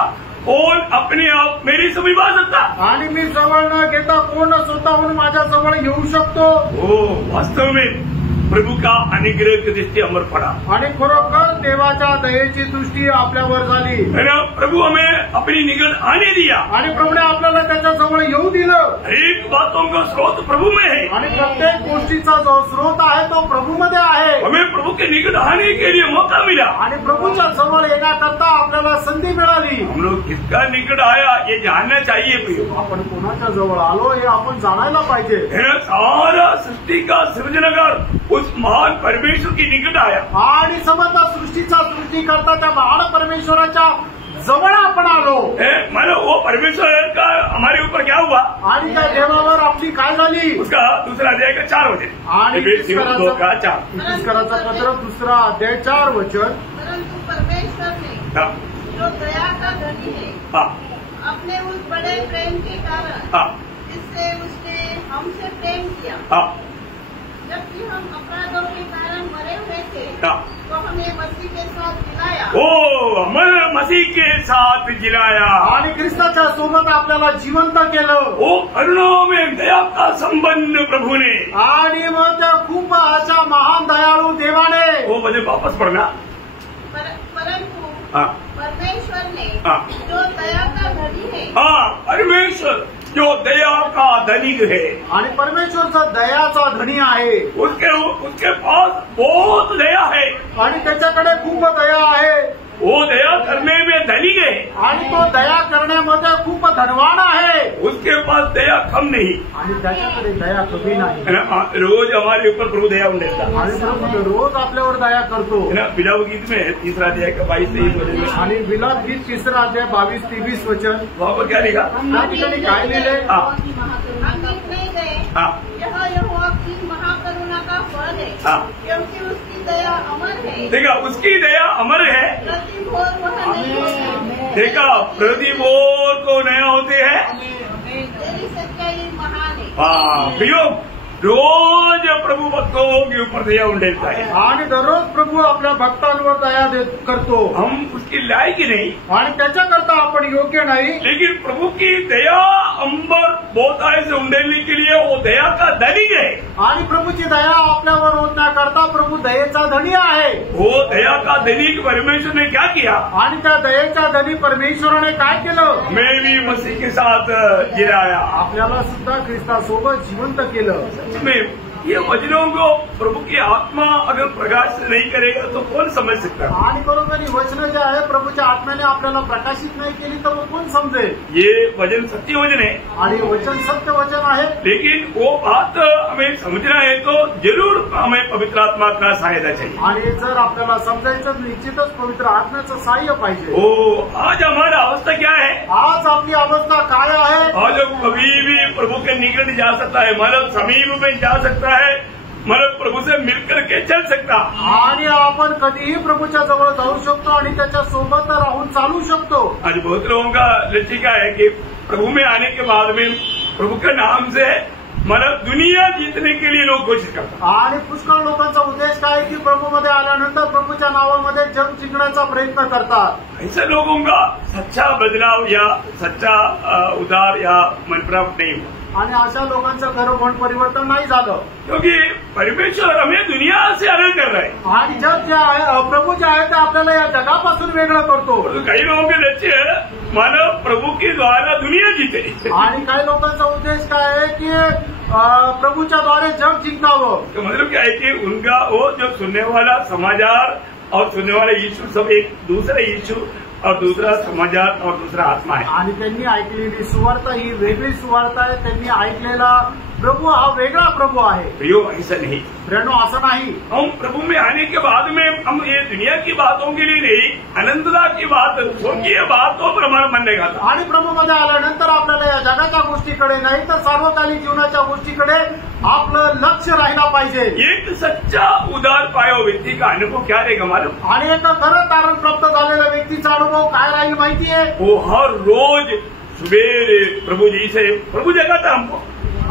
कौन अपने आप मेरी समीप आ सकता? आणि मी जवळ न घेता कोण स्वतःहून माझ्या जवळ येऊ शकतो? वास्तव में प्रभु का अनुग्रह की दृष्टि अमर पड़ा, आणि खरोखर देवाच्या दयेची दृष्टी आपल्यावर झाली। प्रभु हमें अपनी निकट आने दिया, आणि प्रभूने आपल्याला त्याच्या जवळ येऊ दिलं। हरेक बातों का स्रोत प्रभु में है, आणि प्रत्येक गोष्टीचा जो स्रोत आहे तो प्रभूमध्ये आहे। हमें प्रभु के निकट आने के लिए मौका मिला, आणि प्रभूच्या जवळ येण्याकरता आपल्याला संधी मिळाली। हम लोग किसका निकट आया ये जानना चाहिए प्रियो। आपण कोणाच्या जवळ आलो हे आपण जाणायला पाहिजे। सारा सृष्टि का सृजनकार उस महान परमेश्वर की निकट आया आणि समस्त सृष्टीचा सृष्टिकर्ता त्या महान परमेश्वराच्या जवळ आपण आलो। मानो वो परमेश्वर का हमारे ऊपर क्या हुआ आणि त्या देवावर आपली काय झाली उसका दूसरा अध्याय का 4 वचन आणि का 4 पत्र 2 अध्याय 4 वचन। परंतु परमेश्वर ने जो दया का धनी है अपने उस बड़े प्रेम के कारण जिससे उसने हमसे प्रेम किया जबकि हम अपराधों के कारण मरे हुए थे तो हमें मसीह के साथ जिलाया। हमें मसीह के साथ जिलाया आणि ख्रिस्ताच्या सोबत आपल्याला जिवंत केलं। वो करुणा में दया का संबंध प्रभु ने आणि मग त्या खूप अशा महान दयाळू देवाने वो मुझे वापस पढ़ना परंतु परमेश्वर ने जो दया का धनी है परमेश्वर जो दया का धनी है आणि परमेश्वरचा दयाचा धनी आहे उसके पास बहुत दया है आणि त्याच्याकडे खूप दया आहे। वो दया करने में धनी है आणि तो दया करण्यामध्ये खूप धनवान आहे। उसके पास दया कम नहीं आणि त्याच्याकडे दया कमी नाही। रोज हमारे ऊपर प्रभु दया उंडेलता आणि प्रभू रोज आपल्यावर दया करतो। विलाप गीत में 3 अध्याय का 22-23 वचन आणि विलाप गीत 3 अध्याय 22-23 वचन वहाँ पर क्या लिखा त्या ठिकाणी काय लिहिले हम लिखने गए यह यहोवा की महाकरुणा का फल है क्योंकि उसकी दया अमर है। देखा उसकी दया अमर है प्रतिभोर वह नहीं होती। देखा प्रतिभोर को नया होते हैं तेरी सच्चाई महान है। प्रियो रोज प्रभु भक्तों के ऊपर दया उंडेलता है आणि दररोज प्रभू आपल्या भक्तांवर दया करतो। हम उसकी लायक ही नहीं आणि त्याच्याकरता आपण योग्य नाही लेकिन प्रभु की दया अंबर बहुतायत से उंडेलने के लिए वो दया का धनी है आणि प्रभूची दया आपल्यावर होण्याकरता प्रभू दयेचा धनी आहे। वो दया का धनी परमेश्वर ने क्या किया आणि त्या दयेचा धनी परमेश्वराने काय केलं मैं भी मसीह के साथ जिलाया आपल्याला सुद्धा ख्रिस्तासोबत जिवंत केलं। में ये वचनों को प्रभु की आत्मा अगर प्रकाश नहीं करेगा तो कौन समझ सकता है। आणि बरोबर ही वचन जे आहे प्रभूच्या आत्म्याने आपल्याला प्रकाशित नाही केली तर मग कोण समजेल। ये वचन सत्य वचन है आणि वचन सत्य वचन आहे लेकिन वो बात हमें समझना है तो जरूर हमें पवित्र आत्मा का सहायता चाहिए। आणि जर आपल्याला समजायचं निश्चितच पवित्र आत्म्याचं सहाय्य पाहिजे। आज हमारा अवस्था क्या है आज आपली अवस्था काय आहे आज कभी भी प्रभु के निकट जा सकता है मतलब समीप में जा सकता है मतलब प्रभु से मिलकर के चल सकता आणि आपण कधीही प्रभूच्या जवळ जाऊ शकतो आणि त्याच्या सोबत राहून चालू शकतो। आज बहुत लोगों का लक्ष्य क्या है कि प्रभु में आने के बाद में प्रभु के नाम से मतलब दुनिया जीतने के लिए लोग कोशिश करतात आणि पुष्कळ लोकांचा उद्देश काय की प्रभूमध्ये आल्यानंतर प्रभूच्या नावामध्ये जग जिंकण्याचा प्रयत्न करतात। ऐसे लोगों का सच्चा बदलाव या सच्चा उद्धार या मन प्राप्त नहीं हुआ आणि अशा लोकांचं खरं मन परिवर्तन नाही झालं क्योंकि परमेश्वर हमें दुनिया से अलग कर रहा है आणि जग जे आहे प्रभू जे आहे ते आपल्याला या जगापासून वेगळं करतो। कई लोगों के लक्ष्य मानव प्रभु के द्वारा दुनिया जीते आणि काही लोकांचा उद्देश काय आहे की प्रभूच्या द्वारे जग जिंकावं। तो मतलब क्या है कि उनका वो जो सुनने वाला समाचार और सुनने वाला यीशु सब एक दूसरा यीशु और दूसरा समाचार और दूसरा आत्मा है। आणि त्यांनी ऐकलेली सुवार्ता ही वेगळी सुवार्ता आहे। त्यांनी ऐकलेला प्रभु हा वेगळा प्रभु आहे। प्रियो ऐसा नहीं ब्रनो असं नाही। हम प्रभु में आने के बाद में हम ये दुनिया की बातों के लिए नहीं अनंतता की बात स्वर्गीय बातों पर हमारा मन नहीं खाता आणि प्रभूमध्ये आल्यानंतर आपल्याला या जगाच्या गोष्टीकडे नाही तर सार्वकालिक जीवनाच्या गोष्टीकडे आपलं लक्ष राहिला पाहिजे। एक सच्चा उदार पाया व्यक्ती का अनुभव क्या रहेगा मालूम आणि एक खरं तारण प्राप्त झालेल्या व्यक्तीचा अनुभव काय राहील माहितीये वो हर रोज सवेरे प्रभु जी से प्रभु जगाता हमको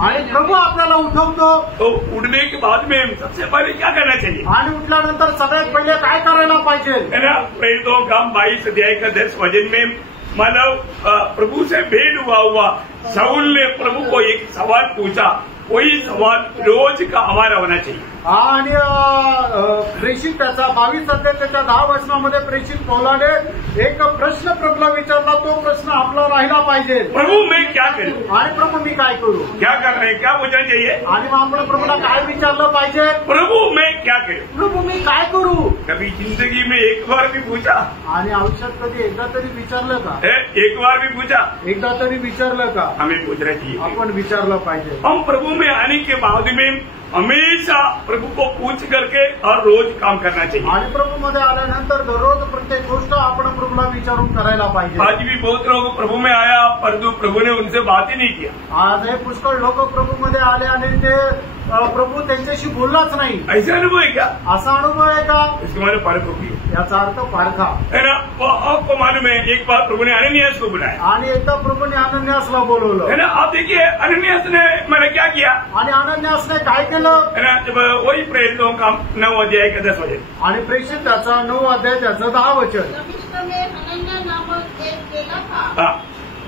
आणि प्रभू आपल्याला उठवतो। तो उठने के बाद में सबसे पहले क्या करना चाहिए आणि उठल्यानंतर सगळ्यात पहिले काय करायला पाहिजे है ना। प्रेरितों का 22 अध्याय का 10 वचन में मानव प्रभु से भेंट हुआ शाऊल ने प्रभु को एक सवाल पूछा वही सवाल रोज का हमारा होना चाहिए। आणि प्रेषित त्याचा 22 अध्याय त्याच्या 10 वचनामध्ये प्रेषित पौलाने एक प्रश्न प्रभूला विचारला, तो प्रश्न आपला राहिला पाहिजे, प्रभु मैं क्या करूं, आणि प्रभू मी काय करू, क्या करना है, क्या पूछना चाहिए, आणि मग आपण प्रभूला काय विचारलं पाहिजे, प्रभु मैं क्या करूं. प्रभू मी काय करू. कभी जिंदगी में एक बार भी पूछा, आणि आयुष्यात कधी एकदा तरी विचारलं का, एक बार भी पूछा, एकदा तरी विचारलं का, हमें पूछना चाहिए. आपण विचारलं पाहिजे. हम प्रभु में आने के बाद में हमेशा प्रभु को पूछ करके और रोज काम करना चाहिए. आणि प्रभूमध्ये आल्यानंतर दररोज प्रत्येक गोष्ट आपण प्रभूला विचारून करायला पाहिजे. आज भी बहुत लोग प्रभु में आया परंतु प्रभु ने उनसे बात ही नहीं किया. आज हे पुष्कळ लोक प्रभूमध्ये आले आणि ते प्रभू त्यांच्याशी बोललाच नाही. ऐसा अनुभव है क्या, असा अनुभव आहे का, इसके माने फर्क होगी, याचा अर्थ पारखा है ना. वो आपको मालूम है एक बार प्रभु ने अननियास को बुलाया, आणि एकदा प्रभूने अनन्यासला बोलवलं, है ना. आप देखिए अननियास ने मैंने क्या किया, आणि अनन्यासने काय केलं, है ना. जब वही प्रेरितों का 9 अध्याय का 10 वचन, आणि प्रेषित त्याचा 9 अध्याय त्याचं 10 वचन. दमिश्क में हनन्याह नामक एक चेला था. हाँ.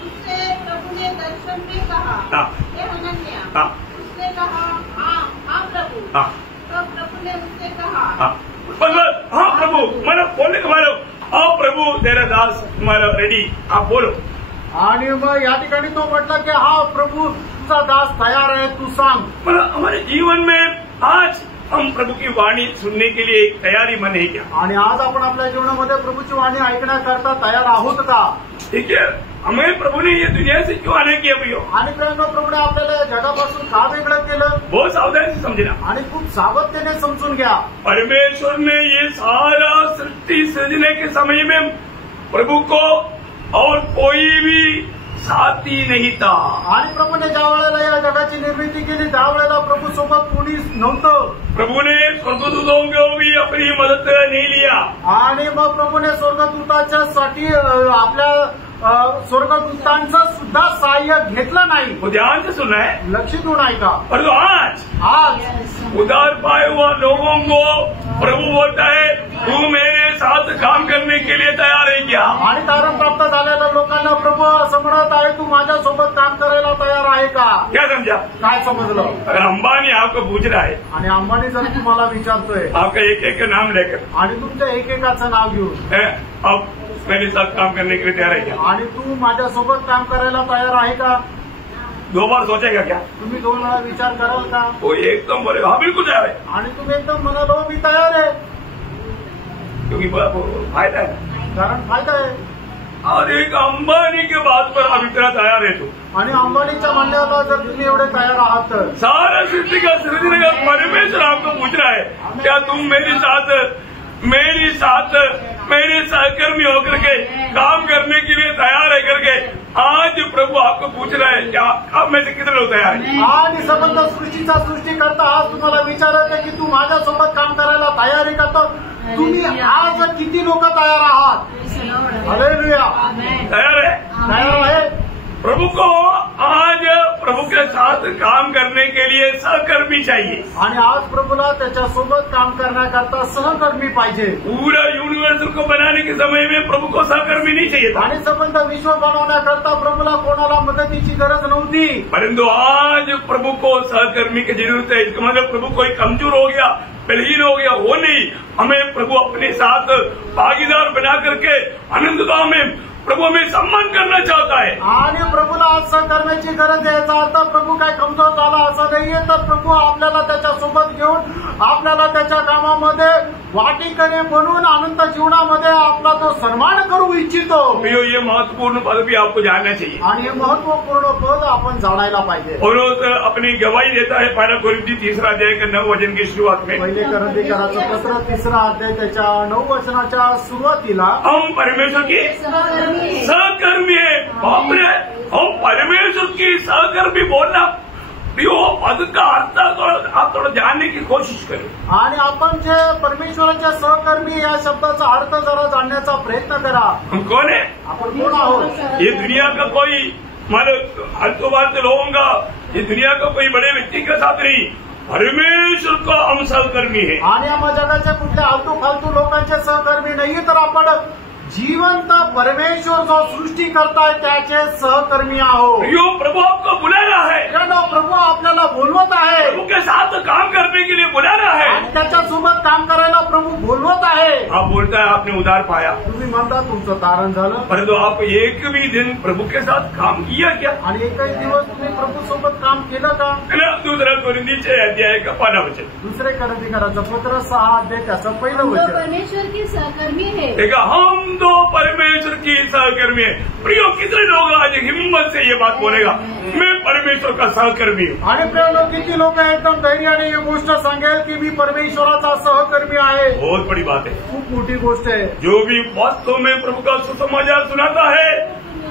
उससे प्रभु ने दर्शन में कहा, हाँ. हे हनन्याह. हाँ. उसने कहा, हाँ प्रभु. हाँ. तब प्रभु ने उससे कहा, हाँ हाँ प्रभु, मैंने बोलने के मारो, हाँ प्रभु तेरा दास तुम्हारा रेडी, आप बोलो. आणि मग या ठिकाणी तो म्हटला की हा प्रभू तुझा दास तयार आहे, तू सांग. मतलब हमारे जीवन में आज हम प्रभु की वाणी सुनने के लिए एक तैयारी मन है क्या, आणि आज आपण आपल्या जीवनामध्ये प्रभूची वाणी ऐकण्याकरता तयार आहोत का. ठीक है. हमें प्रभु ने ये दुनिया से क्यों आने किया भैया, आणि प्रभूने आपल्याला या जगापासून का वेगळं केलं, बहुत सावधानी से समझना. आणि खूप सावधतेने समजून घ्या. परमेश्वर ने ये सारा सृष्टि सृजने के समय में प्रभु को और कोई भी साथी नहीं था. आणि प्रभूने ज्या वेळेला या जगाची निर्मिती केली त्यावेळेला प्रभू सोबत कोणीच नव्हतं. प्रभु ने स्वर्गदूतों को भी अपनी मदद नहीं लिया. आणि मग प्रभूने स्वर्गदूताच्या साठी आपल्या स्वर्गदूतांचं सुद्धा सहाय्य घेतलं नाही. वो ध्यान से सुनना है, लक्ष देऊन ऐका. परंतु आज उधार पाए हुआ लोगों को प्रभु बोलता है तू मेरे साथ काम करने के लिए तैयार है क्या. आणि तारण प्राप्त झालेल्या लोकांना प्रभू असं म्हणत आहे तू माझ्यासोबत काम करायला तयार आहे का. क्या समझा, काय समजलं. अगर अंबानी आपको पूछ रहा है, आणि अंबानी जर तुम्हाला विचारतोय, आपका एक एक नाम लेकर, आणि तुमच्या एकेकाचं नाव घेऊन अब मेरे साथ काम करने के लिए तैयार है क्या, आणि तू माझ्यासोबत काम करायला तयार आहे का, 2 बार सोचेगा क्या, तुम्ही 2 वेळा विचार कराल का. वो एकदम बोलेगा हाँ बिल्कुल तैयार है, आणि तुम्ही एकदम म्हणाल हो मी तयार आहे, क्योंकि फायदा है, कारण फायदा आहे. और एक अंबानी के बात पर आप इतना तैयार है तो, आणि अंबानीच्या म्हणण्याला जर तुम्ही एवढे तयार आहात तर सारा सृष्टि का सृजने का परमेश्वर आपको पूछ रहा है क्या तुम मेरे सहकर्मी होकर के काम करने के लिए तैयार है करके. आज प्रभु आपको पूछ रहा है क्या आप में से कितने लोग तयार हैं. आणि संबंध सृष्टीचा सृष्टीकर्ता आज तुम्हाला विचारत आहे की तू माझ्यासोबत काम करायला तयार आहे का. तर तुम्ही आज किती लोक तयार आहात. हालेलुया. तैयार है, तयार आहे. प्रभु को आज प्रभु के साथ काम करने के लिए सहकर्मी चाहिए. आणि आज प्रभूला त्याच्यासोबत काम करण्याकरता सहकर्मी पाहिजे. पूरा यूनिवर्स को बनाने के समय में प्रभु को सहकर्मी नहीं चाहिए था. आणि संबंध विश्व बनवण्याकरता प्रभूला कोणाला मदतीची गरज नव्हती. परंतु आज प्रभु को सहकर्मी की जरूरत है. इसका मतलब प्रभु कोई कमजोर हो गया, बलहीन हो गया, वो नहीं. हमें प्रभु अपने साथ भागीदार बना करके अनंतता में प्रभु हमें सम्मान करना चाहता है. आणि प्रभूला आज सहकर्म्याची गरज आहे. याचा अर्थ प्रभू काय कमजोर झाला असं नाहीये. तर प्रभू आपल्याला त्याच्यासोबत घेऊन आपल्याला त्याच्या कामामध्ये वाटीकरी बनवून अनंत जीवनामध्ये आपला तो सन्मान करू इच्छितो. ये महत्वपूर्ण पद भी आपको जानना चाहिए. आणि हे महत्वपूर्ण पद आपण जाणायला पाहिजे. पौलुस अपनी गवाही देता है 1 कोरिन्थी 3 अध्याय के 9 वचन की शुरुआत में. पहिले करंथीकराचं पत्र 3 अध्याय त्याच्या 9 वचनाच्या सुरुवातीला हम परमेश्वर की सहकर्मी है. बापरे, हम परमेश्वर की सहकर्मी बोलना पद का अर्थ आप थोड़ा जानने की कोशिश करें. आणि आपण जे परमेश्वराच्या सहकर्मी या शब्दाचा अर्थ जरा जाणण्याचा प्रयत्न करा. हम कौन है, आपण कोण आहोत. ये दुनिया का कोई अल्तो बालते लोगों का, ये दुनिया का कोई बड़े व्यक्ति के साथ नहीं, परमेश्वर का हम सहकर्मी है. आणि आम्हा जगाच्या कुठल्या आलतू फालतू लोकांचे सहकर्मी नाहीये. तर आपण जीवंत परमेश्वर जो सृष्टी करताय त्याचे सहकर्मी आहोत. यो प्रभु आपको बुलाना है, प्रभु आपल्याला बोलवत आहे, प्रभु के साथ काम करने के लिए बुलाना है. आणि त्याच्यासोबत काम करायला प्रभु बोलवत आहे. आप बोलता है आपने उधार पाया, तुम्ही म्हणता तुमचं तारण झालं, परंतु आप एक भी दिन प्रभु के साथ काम किया क्या? आणि एकही दिवस तुम्ही प्रभु सोबत काम केलं का? दूसरा कोरिन्थीचे अध्याय का 5 वचन. दुसरे कोरिन्थीकरांचं पत्र 6 अध्याय त्याचं पहिलं हम वचन. परमेश्वर के सहकर्मी है. देखा, हम दो परमेश्वर की सहकर्मी है. प्रियो, कितने लोग आज हिम्मत से ये बात बोलेगा, मैं परमेश्वर का सहकर्मी हूँ. आणि प्रिय किती लोक एकदम धैर्याने ही गोष्ट सांगेल की मी परमेश्वराचा सहकर्मी आहे. बहुत बड़ी बात है. खूप मोठी गोष्ट आहे. जो भी वास्तव में प्रभु का सुसमाचार सुनाता है,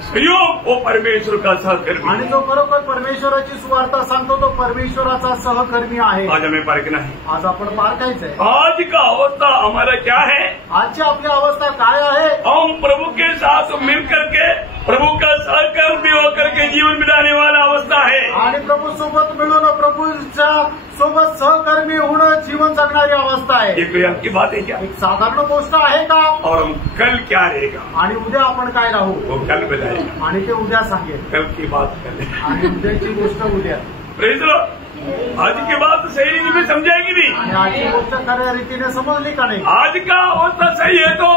प्रियो, वो परमेश्वर का सहकर्मी. आणि जो खरोखर परमेश्वराची सुवार्ता सांगतो तो परमेश्वराचा सहकर्मी आहे. आज हमें परखना है. आज आपण पारखायचंय. आज का अवस्था हमारा क्या है? आजची आपली अवस्था काय आहे? हम प्रभु के साथ मिलकर के प्रभु का सहकर्मी होकर के जीवन बिताने वाला अवस्था है. आणि प्रभू सोबत मिळून प्रभूच्या सोबत सहकर्मी होणं जीवन जगणारी अवस्था आहे. ये कोई आपकी बात है क्या? एक साधारण गोष्ट आहे का? और हम कल क्या रहेगा, आणि उद्या आपण काय राहू, वो कल बताएगा. आणि ते उद्या सांगेल. कल की बात कल. आणि उद्याची गोष्ट उद्या. Praise the Lord. आज की बात सही रीति में समझाएगी नहीं. आणि आजची गोष्ट खऱ्या रीतीने समजली का नाही? आज का अवस्था सही है तो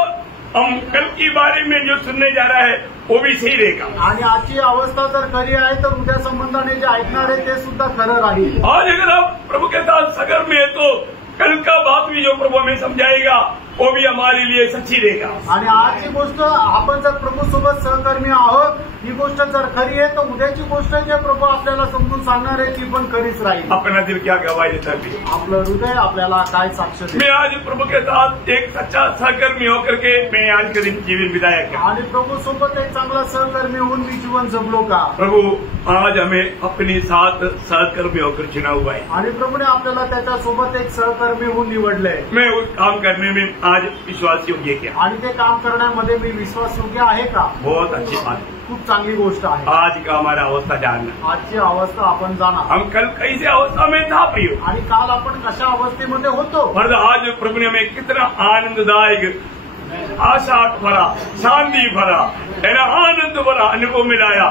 हम कल की बारे में जो सुनने जा रहा है वो भी सही रहेगा. आणि आजची अवस्था जर खरी आहे तर उद्या संबंधाने जे ऐकणार आहे ते सुद्धा खरं राहील. आज अगर आप प्रभु के साथ सगर में है तो कल का बात भी जो प्रभु हमें समझाएगा वो भी हमारे लिए सच्ची रहेगा. आणि आजची गोष्ट आपण जर प्रभू सोबत सहकर्मी आहोत, ही गोष्ट जर खरी आहे तर उद्याची गोष्ट जे प्रभू आपल्याला समजून सांगणार आहे ती पण खरीच राहील. अपना दिल क्या गवाही देता है? आपलं हृदय आपल्याला काय साक्ष देईल. मैं आज प्रभु के साथ एक सच्चा सहकर्मी होकर के मैं आज के दिन जीवन बिताया क्या? आणि प्रभू सोबत एक चांगला सहकर्मी होऊन मी जीवन जगलो का? प्रभु आज हमें अपने साथ सहकर्मी होकर चुना हुआ है. आणि प्रभूने आपल्याला त्याच्या सोबत एक सहकर्मी होऊन निवडलंय. मैं उस काम करने में आज विश्वास योग्य क्या? आणि ते काम करण्यामध्ये मी विश्वासयोग्य आहे का? बहुत अच्छी बात है. खूप चांगली गोष्ट आहे. आज का हमारा अवस्था जानना. आजची अवस्था आपण जाणार. हम कल कैसे अवस्था में था प्रियो, आणि काल आपण कशा अवस्थेमध्ये होतो. पर आज प्रभु ने हमें कितना आनंददायक, आशा भरा, शांति भरा, आनंद भरा अनुभव मिलाया.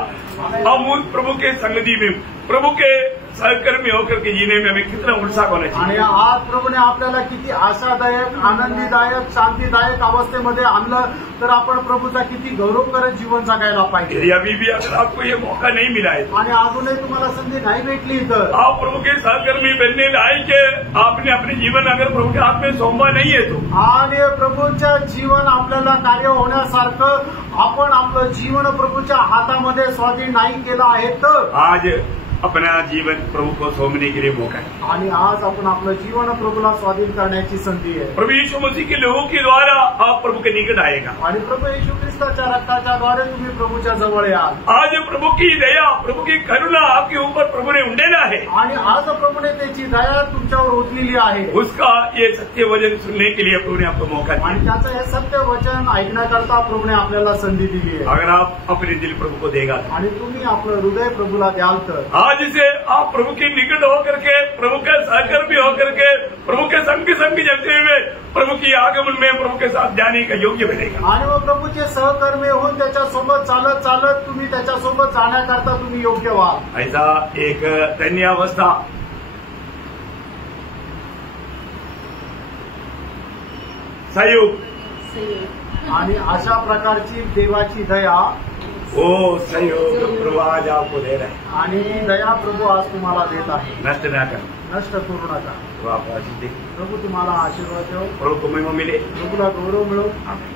हम उस प्रभु के संगति में, प्रभु के सहकर्मी होकर के जीने में हमें कितना उत्साह होना चाहिए. आणि आज प्रभूने आपल्याला किती आशादायक, आनंदीदायक, शांतीदायक अवस्थेमध्ये आणलं तर आपण प्रभूचा किती गौरव करत जीवन जगायला पाहिजे. यदि अभी भी अगर आपको ये मौका नहीं मिला है आणि अजूनही तुम्हाला संधी नाही भेटली तर आप प्रभु के सहकर्मी बनने लायक है. आपने अपने जीवन अगर प्रभु के हाथ में सौंपा नहीं है तो, आणि प्रभूच्या जीवन आपल्याला कार्य होण्यासारखं आपण आपलं जीवन प्रभूच्या हातामध्ये स्वाधीन नाही केलं आहे तर आज अपना जीवन प्रभु को सौंपने के लिए मौका है. आणि आज आपण आपलं जीवन प्रभूला स्वाधीन करण्याची संधी आहे. प्रभु यीशु मसीह के लोगों के द्वारा आप प्रभु के निकट आएगा. आणि प्रभू येशू ख्रिस्ताच्या रक्ताच्या द्वारे तुम्ही प्रभूच्या जवळ याल. आज प्रभु की दया, प्रभु की करुणा आपके ऊपर प्रभु ने उंडेला है. आणि आज प्रभूने त्याची दया तुमच्यावर ओतलेली आहे. उसका ये सत्य वचन सुनने के लिए प्रभु ने आपको मौका दिया. आणि त्याचं हे सत्य वचन ऐकण्याकरता प्रभूने आपल्याला संधी दिली आहे. अगर आप अपने दिल प्रभु को देगा आणि तुम्ही आपलं हृदय प्रभूला द्याल तर आज से आप प्रभु के निकट होकर के, प्रभु के सहकर्मी होकर के, प्रभु के संग चलते हुए प्रभु की आगमन में प्रभु के साथ जाने का योग्य बनेगा. आणि मग प्रभूचे सहकर्मी होऊन त्याच्यासोबत चालत चालत तुम्ही त्याच्यासोबत जाण्याकरता तुम्ही योग्य व्हाल. ऐसा एक धन्य अवस्था सहयोग. आणि अशा प्रकारची देवाची दया, ओ सहयोग प्रभु आज आपको दे रहा है. आणि ती दया प्रभू आज तुम्हाला देत आहे. नष्ट न कर. नष्ट करू नका. प्रभु आपको आशीष दे. प्रभू तुम्हाला आशीर्वाद देव. प्रभु को महिमा मिले. प्रभूला गौरव मिळो. आमीन.